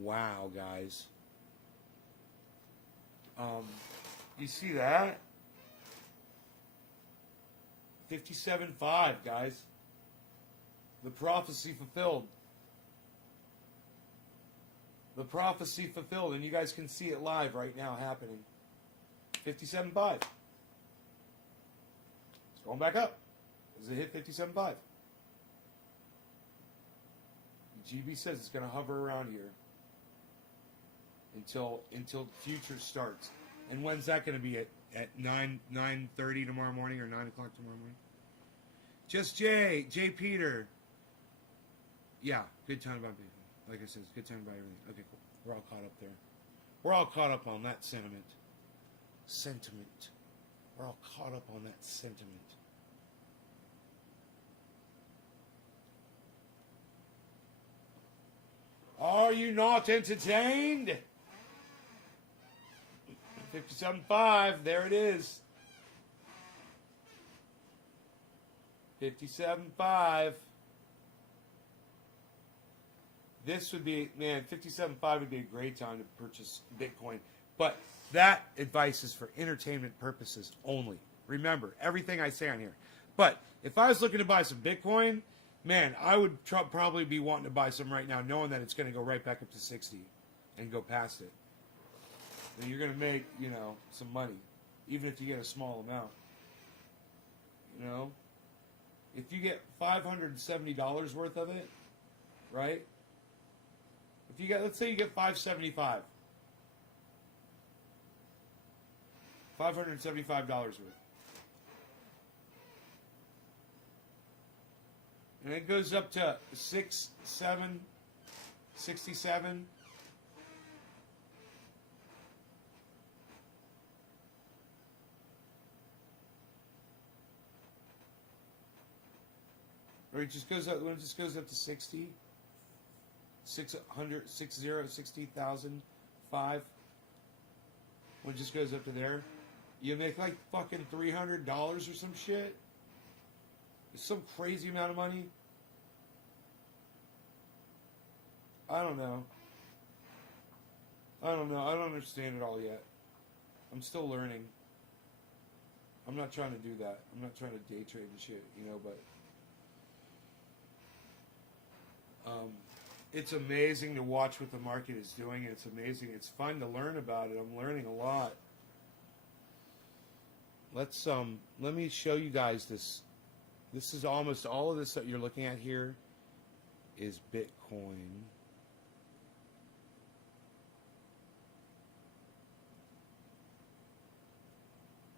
Wow, guys. You see that? 57.5, guys. The prophecy fulfilled. The prophecy fulfilled, and you guys can see it live right now happening. 57.5. It's going back up. Does it hit 57.5? GB says it's going to hover around here until future starts. And when's that going to be? At 9:30 tomorrow morning or 9 o'clock tomorrow morning? Just J Peter. Yeah, good time about Bitcoin. Like I said, it's good time about everything. Okay, cool. We're all caught up there. We're all caught up on that sentiment. We're all caught up on that sentiment. Are you not entertained? 57.5, there it is. 57.5. This would be, man, 57.5 would be a great time to purchase Bitcoin. But that advice is for entertainment purposes only. Remember, everything I say on here. But if I was looking to buy some Bitcoin, man, I would probably be wanting to buy some right now, knowing that it's going to go right back up to 60 and go past it. And you're going to make, you know, some money, even if you get a small amount. You know? If you get $570 worth of it, right? If you get, let's say you get $575. $575 worth. And it goes up to 67. Or it just goes up, when it just goes up to 60, 60,005. When it just goes up to there, you make like fucking $300 or some shit. It's some crazy amount of money. I don't know. I don't understand it all yet. I'm still learning. I'm not trying to do that. I'm not trying to day trade and shit, you know, but it's amazing to watch what the market is doing. It's amazing. It's fun to learn about it. I'm learning a lot. Let me show you guys this. This is almost all of this that you're looking at here is Bitcoin.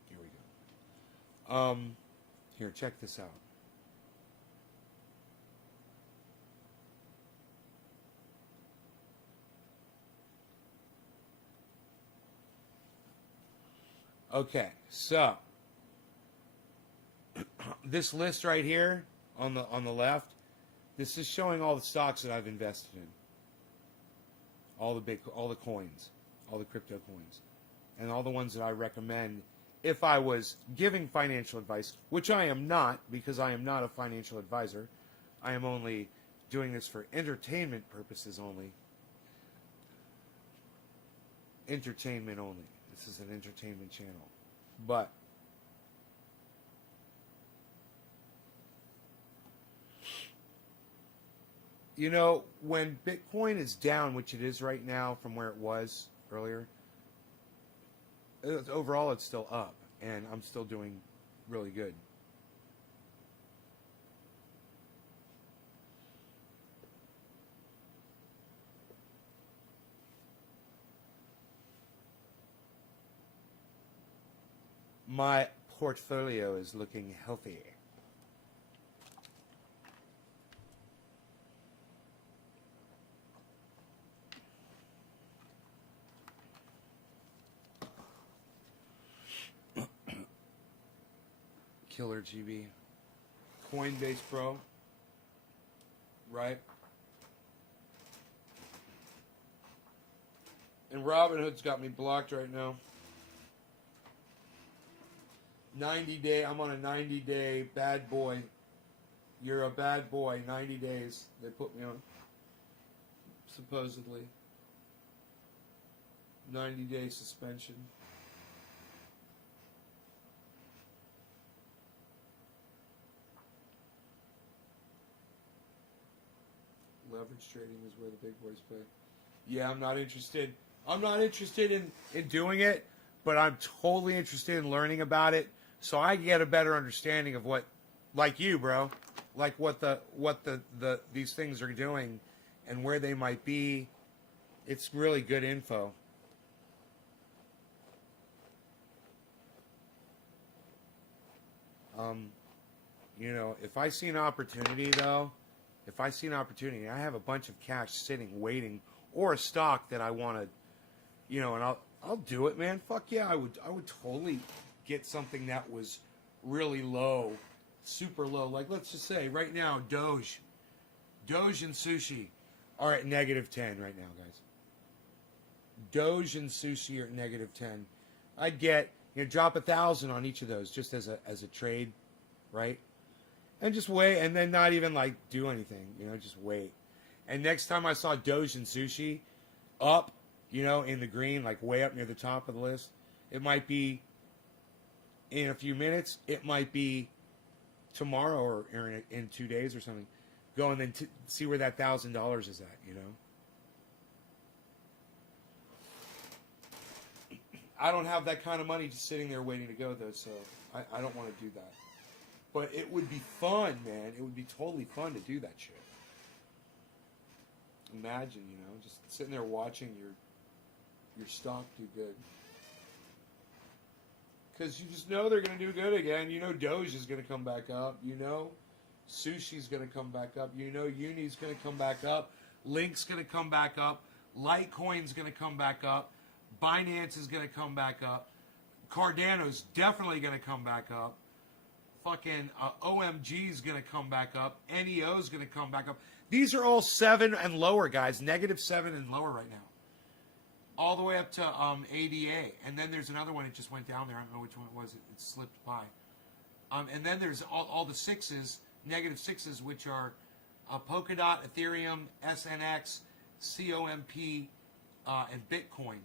Here we go. Here, check this out. Okay, so this list right here on the left, this is showing all the stocks that I've invested in, all the coins, all the crypto coins, and all the ones that I recommend if I was giving financial advice, which I am not, because I am not a financial advisor. I am only doing this for entertainment purposes only. Entertainment only. This is an entertainment channel. But you know, when Bitcoin is down, which it is right now from where it was earlier, overall it's still up, and I'm still doing really good. My portfolio is looking healthy. Killer GB. Coinbase Pro. Right? And Robinhood's got me blocked right now. 90-day, I'm on a 90-day bad boy. You're a bad boy, 90 days. They put me on, supposedly. 90-day suspension. Leverage trading is where the big boys play. Yeah, I'm not interested. I'm not interested in doing it, but I'm totally interested in learning about it, so I get a better understanding of what, like you, bro, like what these things are doing and where they might be. It's really good info. You know, if I see an opportunity, though, I have a bunch of cash sitting, waiting, or a stock that I want to, you know, and I'll do it, man. Fuck yeah, I would totally get something that was really low, super low. Like, let's just say right now, Doge and sushi. are at -10 right now, guys. Doge and sushi are at -10. I'd get, drop 1,000 on each of those just as a trade, right? And just wait, and then not even like do anything, just wait. And next time I saw Doge and sushi up, in the green, like way up near the top of the list, it might be in a few minutes. It might be tomorrow or in 2 days or something. Go and then see where that $1,000 is at, I don't have that kind of money just sitting there waiting to go, though, so I don't want to do that. But it would be fun, man. It would be totally fun to do that shit. Imagine, just sitting there watching your stock do good. Because you just know they're going to do good again. Doge is going to come back up. Sushi's going to come back up. Uni's going to come back up. Link's going to come back up. Litecoin's going to come back up. Binance is going to come back up. Cardano's definitely going to come back up. Fucking OMG's going to come back up. NEO's going to come back up. These are all 7 and lower, guys. -7 and lower right now. All the way up to ADA. And then there's another one that just went down there. I don't know which one it was. It slipped by. And then there's all the sixes, -6s, which are Polkadot, Ethereum, SNX, COMP, and Bitcoin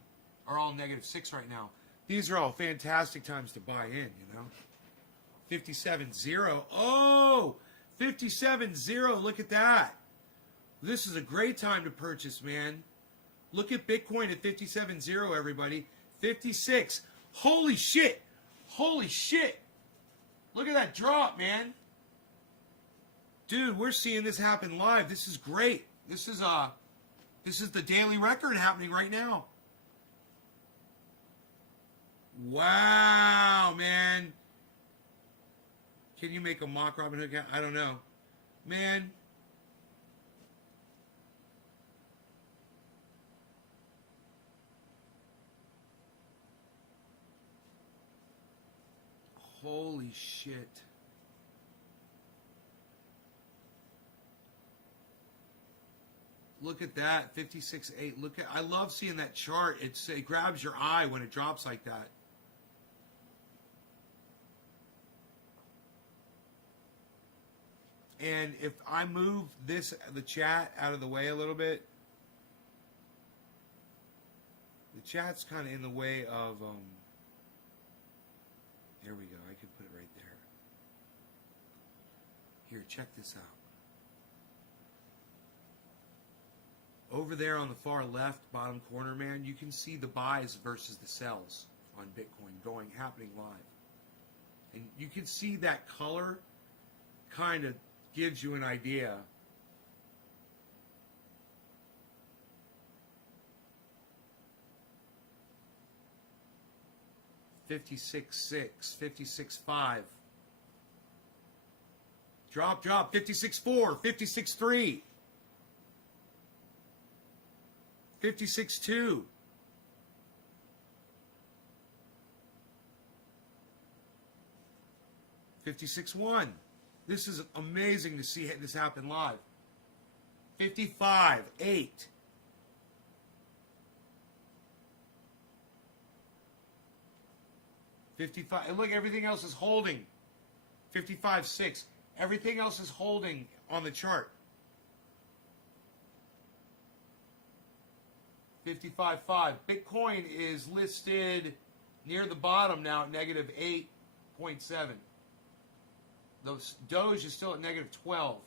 are all -6 right now. These are all fantastic times to buy in, 57.0. Oh, 57.0. Look at that. This is a great time to purchase, man. Look at Bitcoin at 57.0, everybody. 56. Holy shit. Holy shit. Look at that drop, man. Dude, we're seeing this happen live. This is great. This is the daily record happening right now. Wow, man. Can you make a mock Robinhood account? I don't know. Man. Holy shit. Look at that, 56.8. I love seeing that chart. It grabs your eye when it drops like that. And if I move the chat out of the way a little bit, the chat's kind of in the way of, there we go. I could put it right there. Here, check this out. Over there on the far left, bottom corner, man, you can see the buys versus the sells on Bitcoin happening live. And you can see that color kind of gives you an idea. $56.6, $56.5. Drop, $56.4, $56.3. 56.2. 56.1. This is amazing to see this happen live. 55.8. 55. And look, everything else is holding. 55.6. Everything else is holding on the chart. 55.5. Bitcoin is listed near the bottom now at -8.7. Those Doge is still at -12.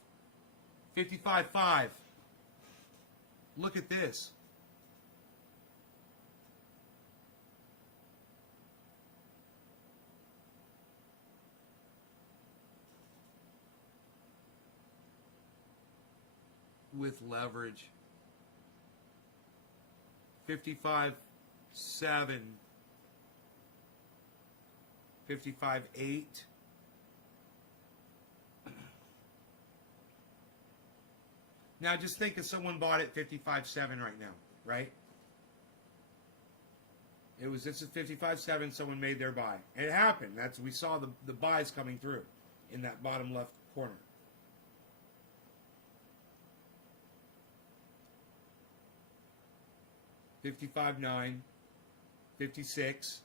55.5. Look at this. With leverage. 55.7. 55.8. Now just think if someone bought it 55.7 right now, right? This is 55.7, someone made their buy. And it happened. We saw the buys coming through in that bottom left corner. 55.9, 56.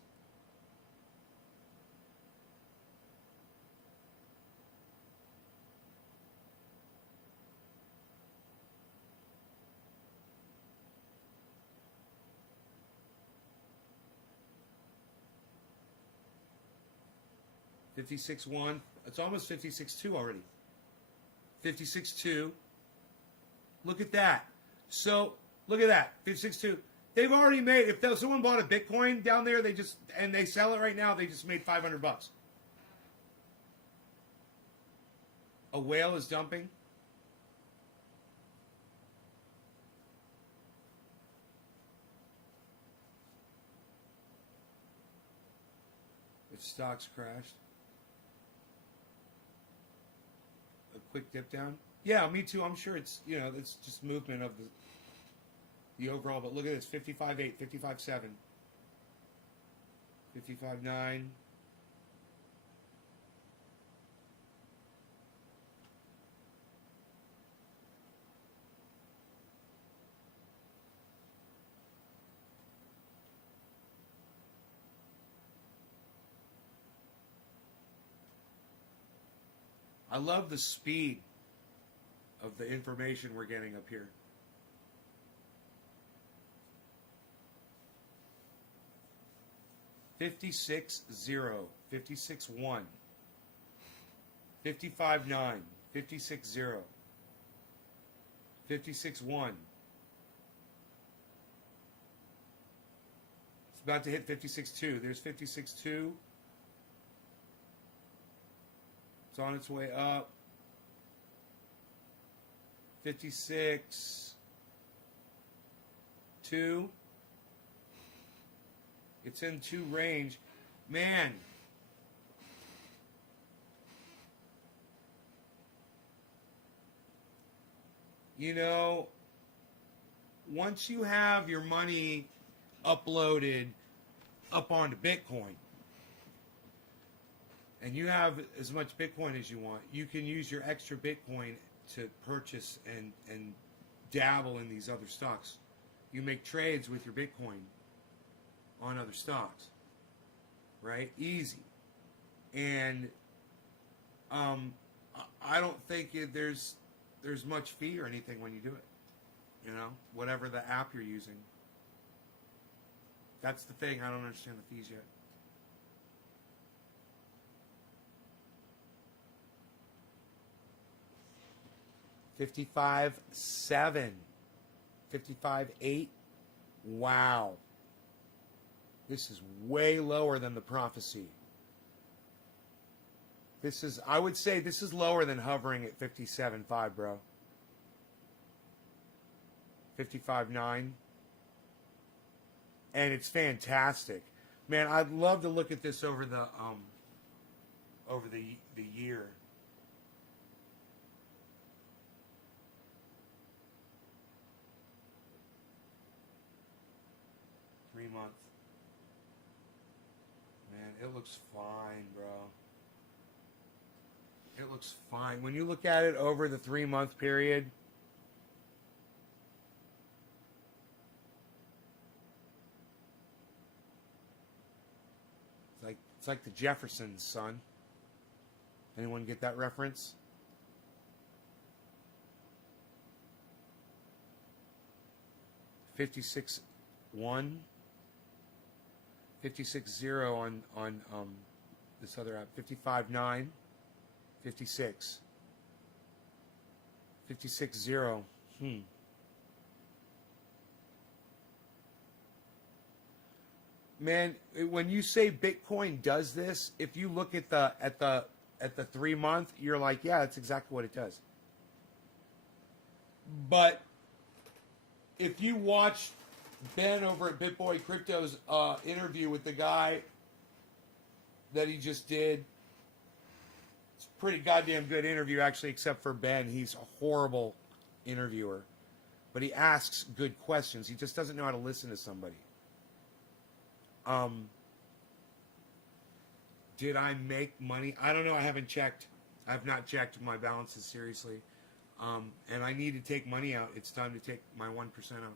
$56.1. It's almost $56.2 already. $56.2. Look at that. So look at that. $56.2. They've already made. If someone bought a Bitcoin down there, they sell it right now, they just made $500. A whale is dumping. Its stocks crashed. A quick dip down. Yeah, me too. I'm sure it's it's just movement of the overall. But look at this: 55.8, 55.7, 55.9. I love the speed of the information we're getting up here. $56.0, $56.1, $55.9, $56.0, $56.1. It's about to hit $56.2. There's $56.2. It's on its way up. 56.2. It's in 2 range. Man. Once you have your money uploaded up onto Bitcoin, and you have as much Bitcoin as you want, you can use your extra Bitcoin to purchase and dabble in these other stocks. You make trades with your Bitcoin on other stocks, right? Easy. And I don't think there's much fee or anything when you do it. Whatever the app you're using. That's the thing. I don't understand the fees yet. $55.7, $55.8. Wow. This is way lower than the prophecy. I would say this is lower than hovering at 57.5, bro. 55.9. And it's fantastic. Man, I'd love to look at this over the year. Month. Man, it looks fine, bro. It looks fine. When you look at it over the 3-month period, it's like the Jeffersons, son. Anyone get that reference? $56.1. 56.0 on this other app. 55.9, 56. 56.0. Man, when you say Bitcoin does this, if you look at the 3-month, you're like, yeah, that's exactly what it does. But if you watch Ben over at BitBoy Crypto's interview with the guy that he just did, it's a pretty goddamn good interview, actually, except for Ben. He's a horrible interviewer. But he asks good questions. He just doesn't know how to listen to somebody. Did I make money? I don't know. I haven't checked. I have not checked my balances seriously. And I need to take money out. It's time to take my 1% out.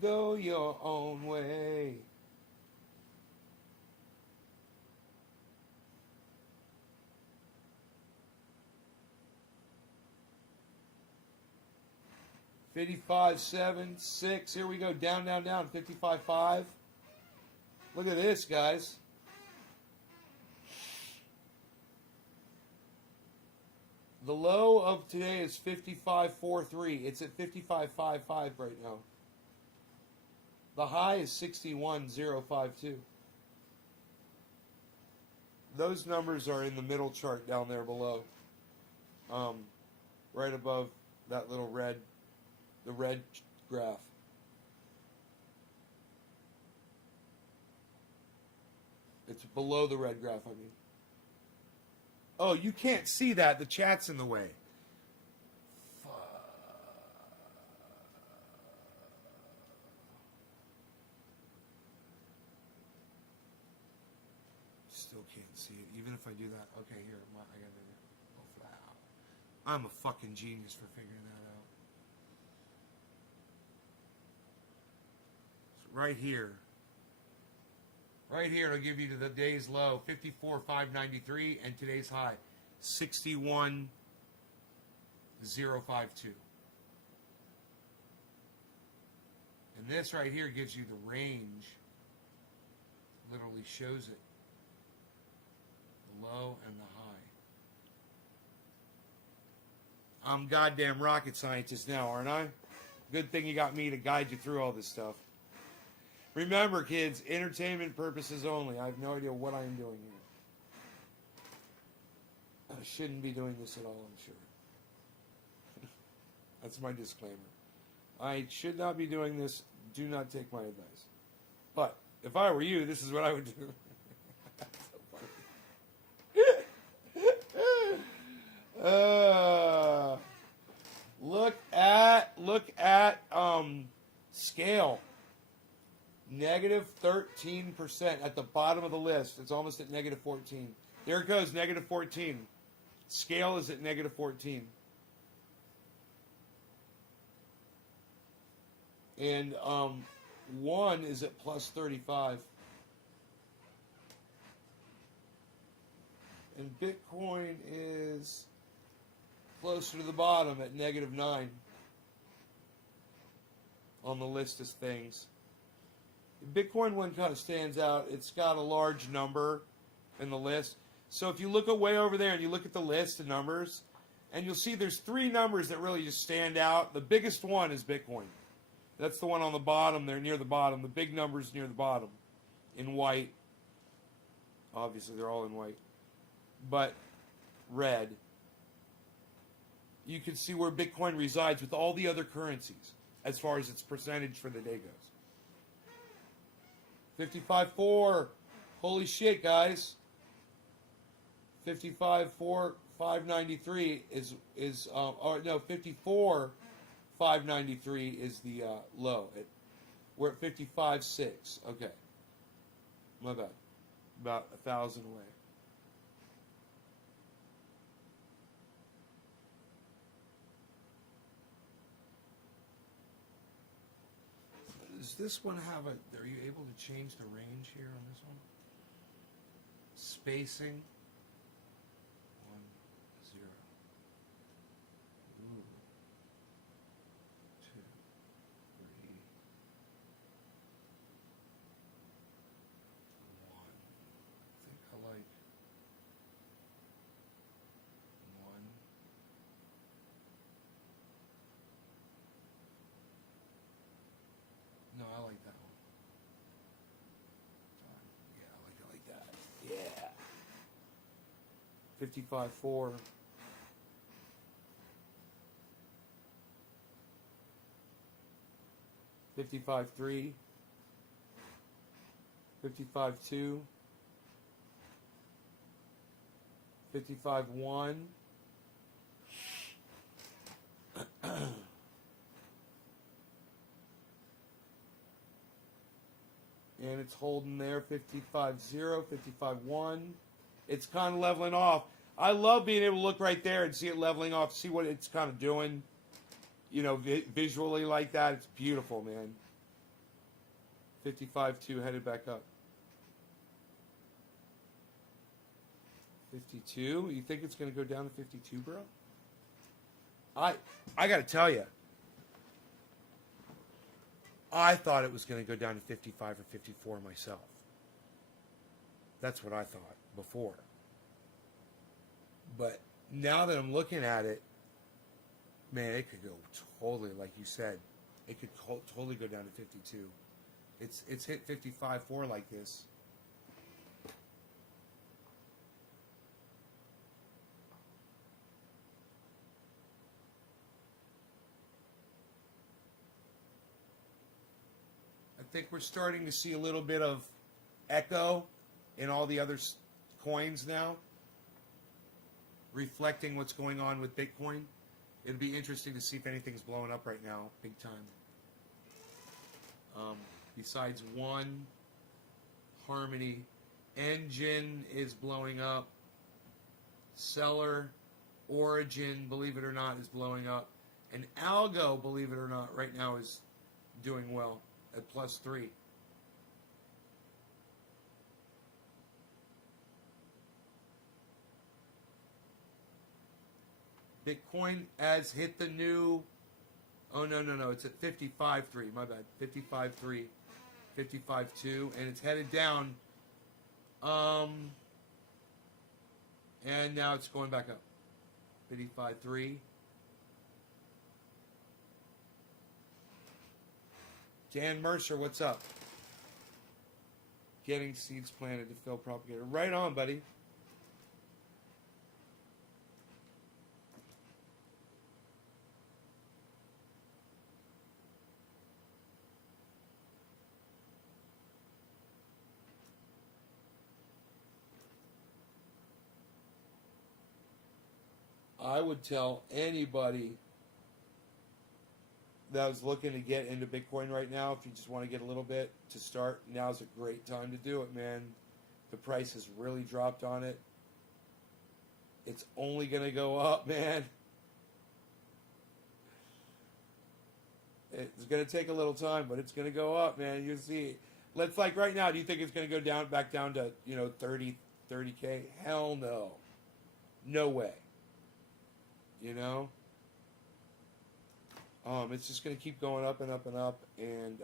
Go your own way. $55.7, here we go, down, down, down, 55.5. Look at this, guys. The low of today is 55.43. It's at 55.55 right now. The high is 61.052. Those numbers are in the middle chart down there below. Right above that little red, the red graph. It's below the red graph, I mean. Oh, you can't see that. The chat's in the way. Still can't see it, even if I do that. Okay, here, I gotta do it. I'm a fucking genius for figuring that out. So right here. Right here, it'll give you the day's low, 54.593, and today's high, 61.052. And this right here gives you the range. Literally shows it. The low and the high. I'm goddamn rocket scientist now, aren't I? Good thing you got me to guide you through all this stuff. Remember, kids, entertainment purposes only. I have no idea what I am doing here. I shouldn't be doing this at all, I'm sure. That's my disclaimer. I should not be doing this. Do not take my advice. But if I were you, this is what I would do. That's so funny. Look at scale. Negative 13% at the bottom of the list. It's almost at negative 14. There it goes, negative 14. Scale is at negative 14. And 1 is at plus 35. And Bitcoin is closer to the bottom at negative 9 on the list of things. The Bitcoin one kind of stands out. It's got a large number in the list. So if you look way over there and you look at the list of numbers, and you'll see there's 3 numbers that really just stand out. The biggest one is Bitcoin. That's the one on the bottom there, near the bottom. The big number's near the bottom in white. Obviously, they're all in white. But red. You can see where Bitcoin resides with all the other currencies as far as its percentage for the day goes. 55.4. Holy shit, guys. 55.4.593 is 54.593 is the low. We're at 55.6. Okay. My bad. About 1,000 away. Does this one have a... Are you able to change the range here on this one? Spacing. 1, 0. Ooh. 2, 3. 1. I think I like 1. No, I like that one. Yeah, I like it like that. Yeah. 55.4. 55.3. 55.2. 55.1. And it's holding there, 55.0, 55.1. It's kind of leveling off. I love being able to look right there and see it leveling off, see what it's kind of doing. you know, visually like that. It's beautiful, man. 55.2 headed back up. 52. You think it's going to go down to 52, bro? I got to tell you, I thought it was going to go down to 55 or 54 myself. That's what I thought before. But now that I'm looking at it, man, it could go totally, like you said, it could totally go down to 52. It's hit 55.4 like this. I think we're starting to see a little bit of echo in all the other coins now, reflecting what's going on with Bitcoin. It'll be interesting to see if anything's blowing up right now, big time. Besides one, Harmony, Engine is blowing up. Seller, Origin, believe it or not, is blowing up. And Algo, believe it or not, right now is doing well at +3. Bitcoin has hit the new, oh no, it's at 55.3, my bad, 55.3, 55.2, and it's headed down, and now it's going back up, 55.3. Dan Mercer, what's up? Getting seeds planted to fill propagator. Right on, buddy. I would tell anybody that was looking to get into Bitcoin right now, if you just want to get a little bit to start, now's a great time to do it, man. The price has really dropped on it. It's only going to go up, man. It's going to take a little time, but it's going to go up, man. You'll see. Let's, like right now, do you think it's going to go back down to, 30K? Hell no. No way. It's just going to keep going up and up and up, and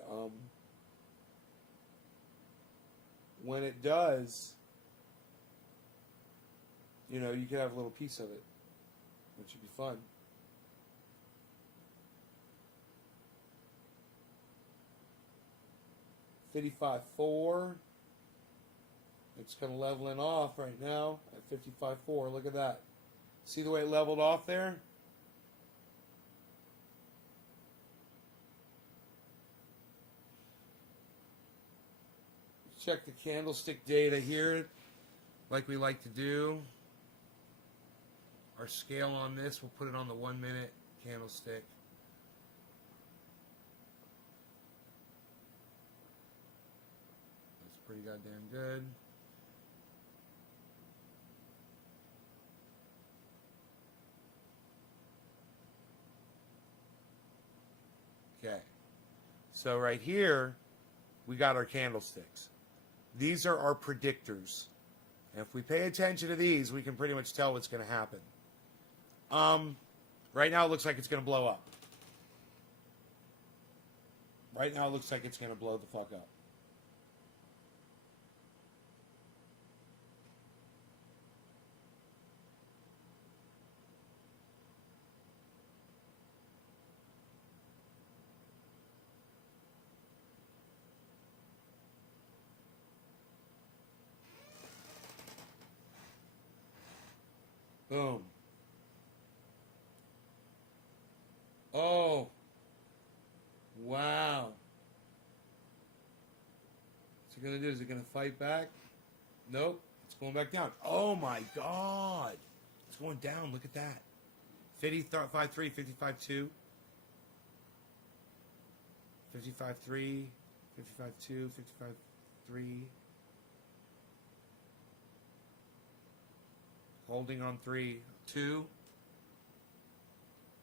when it does, you could have a little piece of it, which would be fun. $55.4. It's kind of leveling off right now at $55.4. Look at that. See the way it leveled off there? Check the candlestick data here, like we like to do. Our scale on this, we'll put it on the 1 minute candlestick. That's pretty goddamn good. Okay, so right here, we got our candlesticks. These are our predictors. And if we pay attention to these, we can pretty much tell what's going to happen. Right now, it looks like it's going to blow up. Right now, it looks like it's going to blow the fuck up. Boom. Oh. Wow. What's it going to do? Is it going to fight back? Nope. It's going back down. Oh, my God. It's going down. Look at that. 55.3, 55.2. 55.3, 55.2, 55.3. Holding on 3, 2,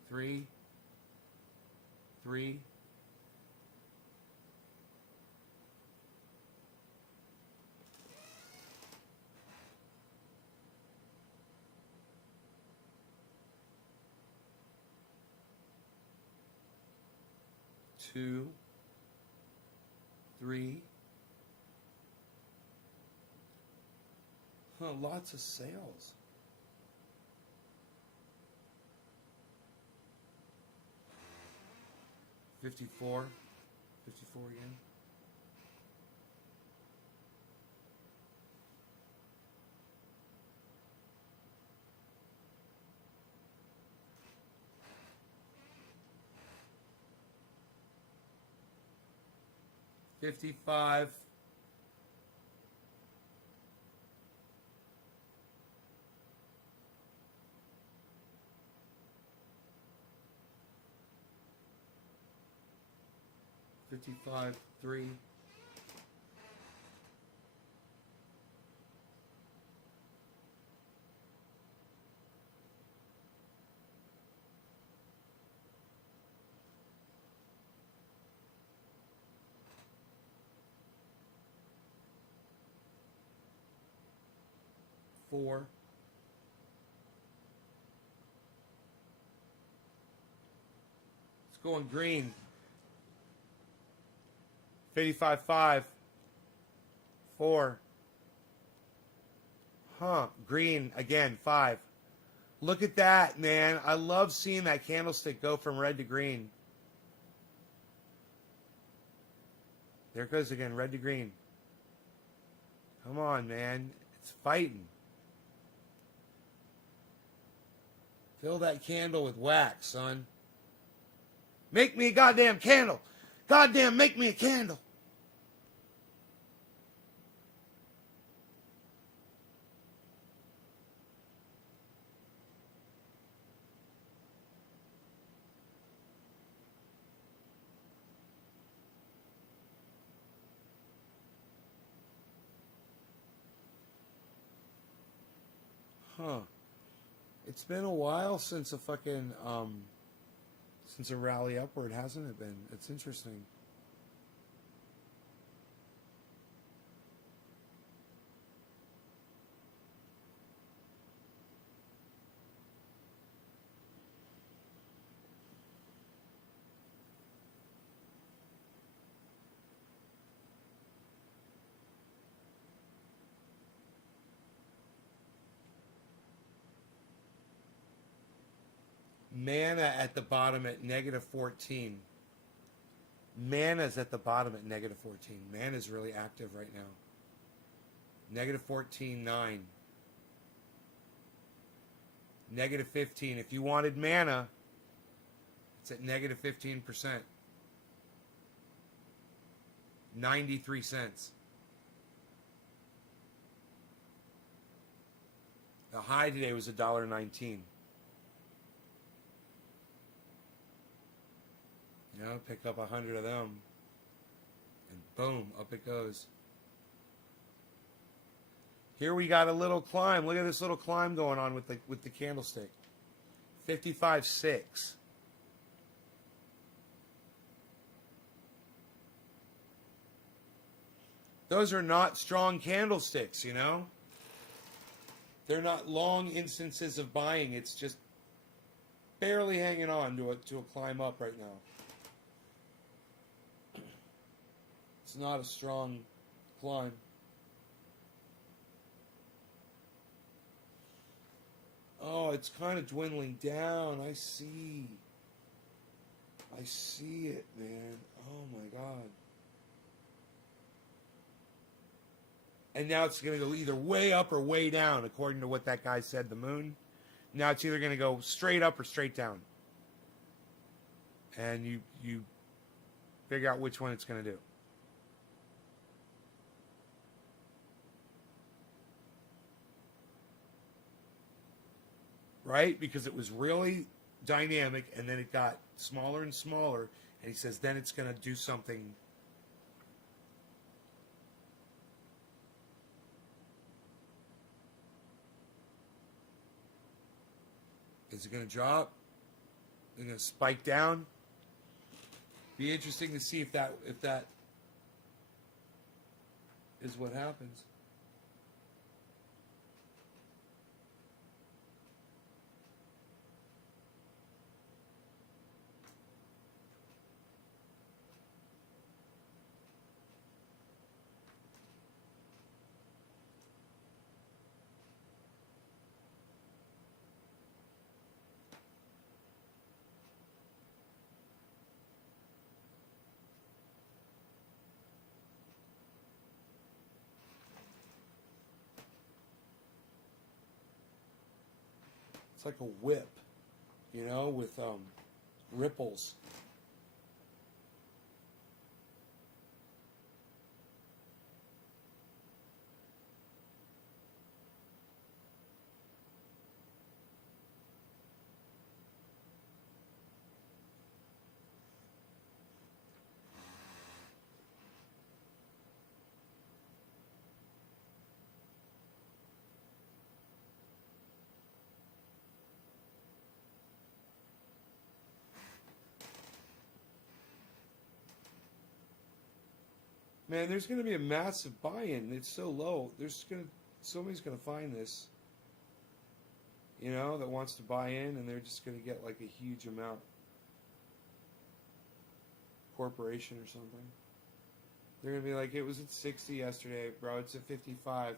3, 3. Two, 3. Huh, lots of sales. $54 again. $55. $55, 3. Four. It's going green. 55.5. 4. Huh. Green again. 5. Look at that, man. I love seeing that candlestick go from red to green. There it goes again. Red to green. Come on, man. It's fighting. Fill that candle with wax, son. Make me a goddamn candle. Goddamn, make me a candle. Huh. It's been a while since a fucking, since a rally upward, hasn't it been? It's interesting. Mana at the bottom at -14. Mana's at the bottom at -14. Mana's really active right now. -14.9. -15. If you wanted mana, it's at -15%. 93 cents. The high today was $1.19. You know, pick up 100 of them, and boom, up it goes. Here we got a little climb. Look at this little climb going on with the candlestick. 55.6. Those are not strong candlesticks, you know? They're not long instances of buying. It's just barely hanging on to a climb up right now. It's not a strong climb. Oh, it's kind of dwindling down. I see. I see it, man. Oh my God. And now it's going to go either way up or way down, according to what that guy said, the moon. Now it's either going to go straight up or straight down. And you figure out which one it's going to do. Right? Because it was really dynamic, and then it got smaller and smaller, and he says then it's going to do something. Is it going to drop? Is it going to spike down? Be interesting to see if that is what happens. It's like a whip, you know, with ripples. Man, there's going to be a massive buy-in. It's so low. Somebody's going to find this, you know, that wants to buy in, and they're just going to get like a huge amount. Corporation or something. They're going to be like, it was at 60 yesterday, bro. It's at 55.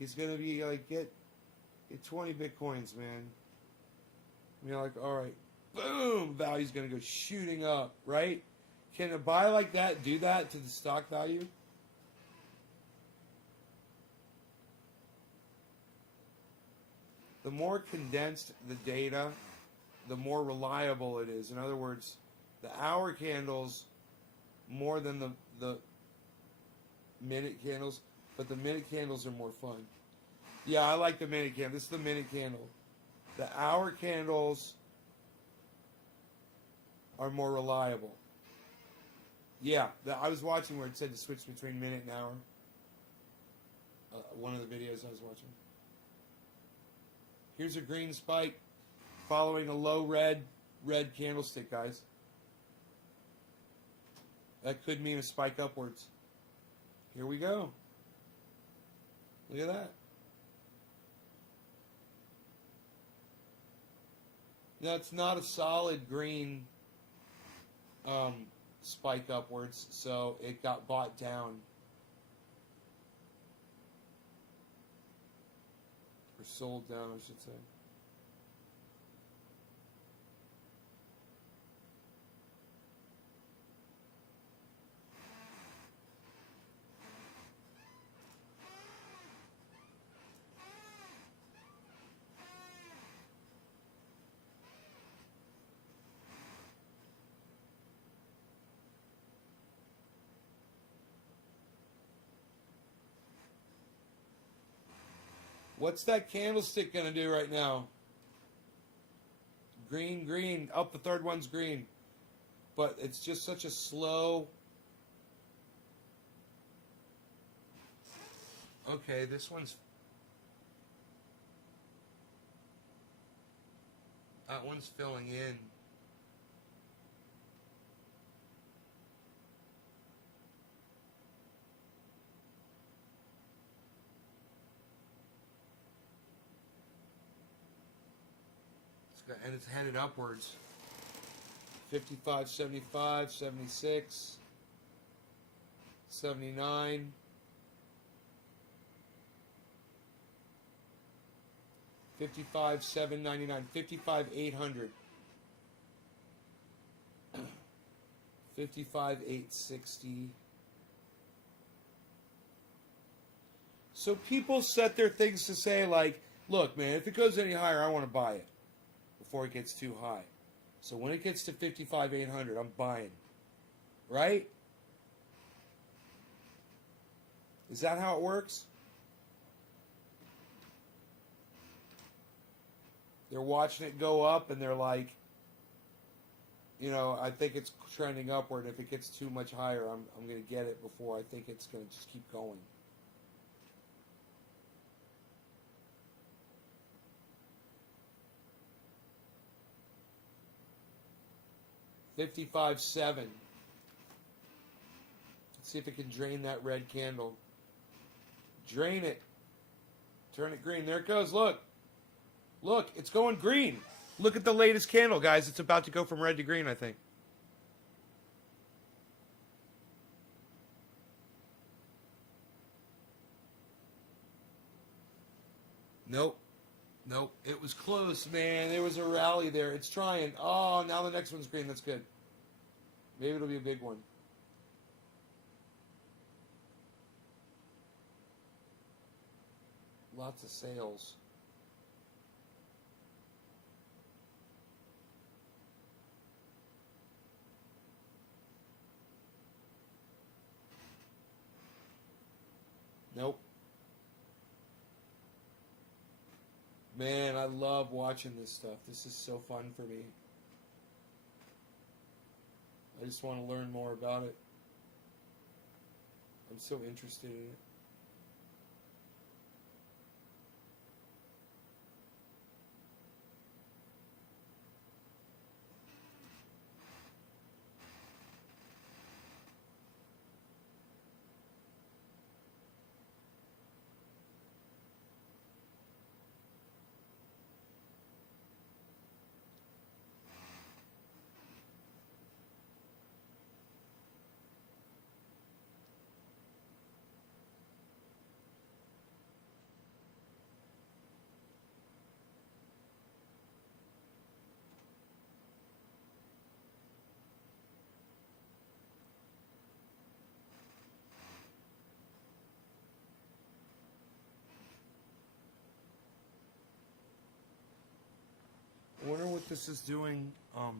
He's going to be like, get 20 Bitcoins, man. And you're like, all right, boom, value's going to go shooting up, right? Can a buy like that do that to the stock value? The more condensed the data, the more reliable it is. In other words, the hour candles more than the minute candles, but the minute candles are more fun. Yeah, I like the minute candle. This is the minute candle. The hour candles are more reliable. Yeah, I was watching where it said to switch between minute and hour. One of the videos I was watching. Here's a green spike following a low red candlestick, guys. That could mean a spike upwards. Here we go. Look at that. That's not a solid green spike upwards, so it got bought down. Or sold down, I should say. What's that candlestick going to do right now? Green, green. Up, the third one's green. But it's just such a slow... Okay, this one's... That one's filling in. And it's headed upwards. 55, 75, 76, 79, 55, 799, 55, 800, 55, 860. So people set their things to say like, look, man, if it goes any higher, I want to buy it before it gets too high. So when it gets to 55, 800, I'm buying. Right? Is that how it works? They're watching it go up and they're like, you know, I think it's trending upward. If it gets too much higher, I'm going to get it before I think it's going to just keep going. $55.7. See if it can drain that red candle. Drain it. Turn it green. There it goes. Look. Look, it's going green. Look at the latest candle, guys. It's about to go from red to green, I think. Nope. Nope. It was close, man. There was a rally there. It's trying. Oh, now the next one's green. That's good. Maybe it'll be a big one. Lots of sales. Nope. Man, I love watching this stuff. This is so fun for me. I just want to learn more about it. I'm so interested in it. I wonder what this is doing. I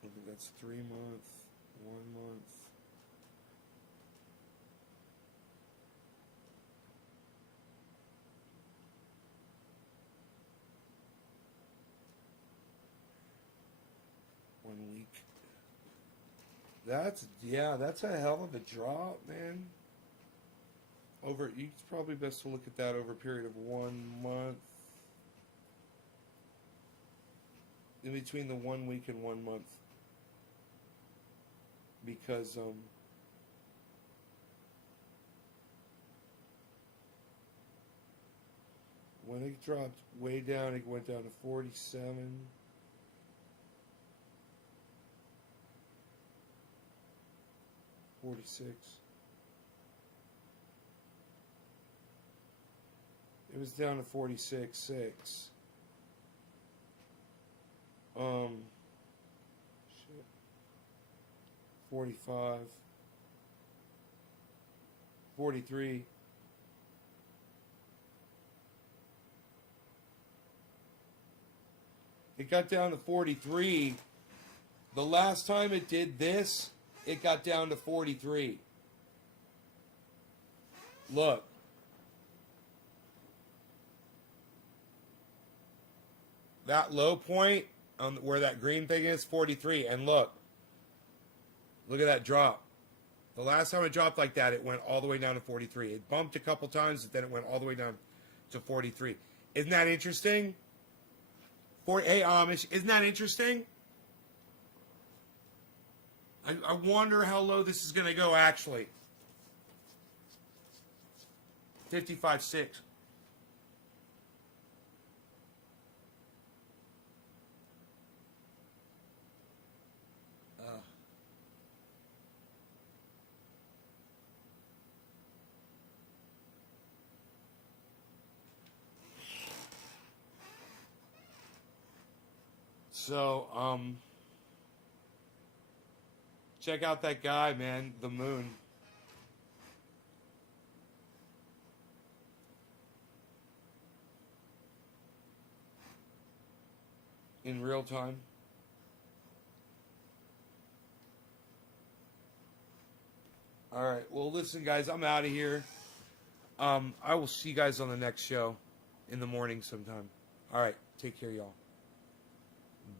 think that's 3 months, 1 month. One week. That's a hell of a drop, man. It's probably best to look at that over a period of 1 month. In between the 1 week and 1 month. Because, when it dropped way down, it went down to 47. $46. It was down to 46.6. Shit. 45. 43. It got down to 43. The last time it did this, it got down to 43. Look. That low point on where that green thing is, 43. And look at that drop. The last time it dropped like that, it went all the way down to 43. It bumped a couple times, but then it went all the way down to 43. Isn't that interesting? Hey, Amish, isn't that interesting? I wonder how low this is going to go, actually. 55.6. So, check out that guy, man, the moon. In real time. All right, well, listen, guys, I'm out of here. I will see you guys on the next show in the morning sometime. All right, take care, y'all.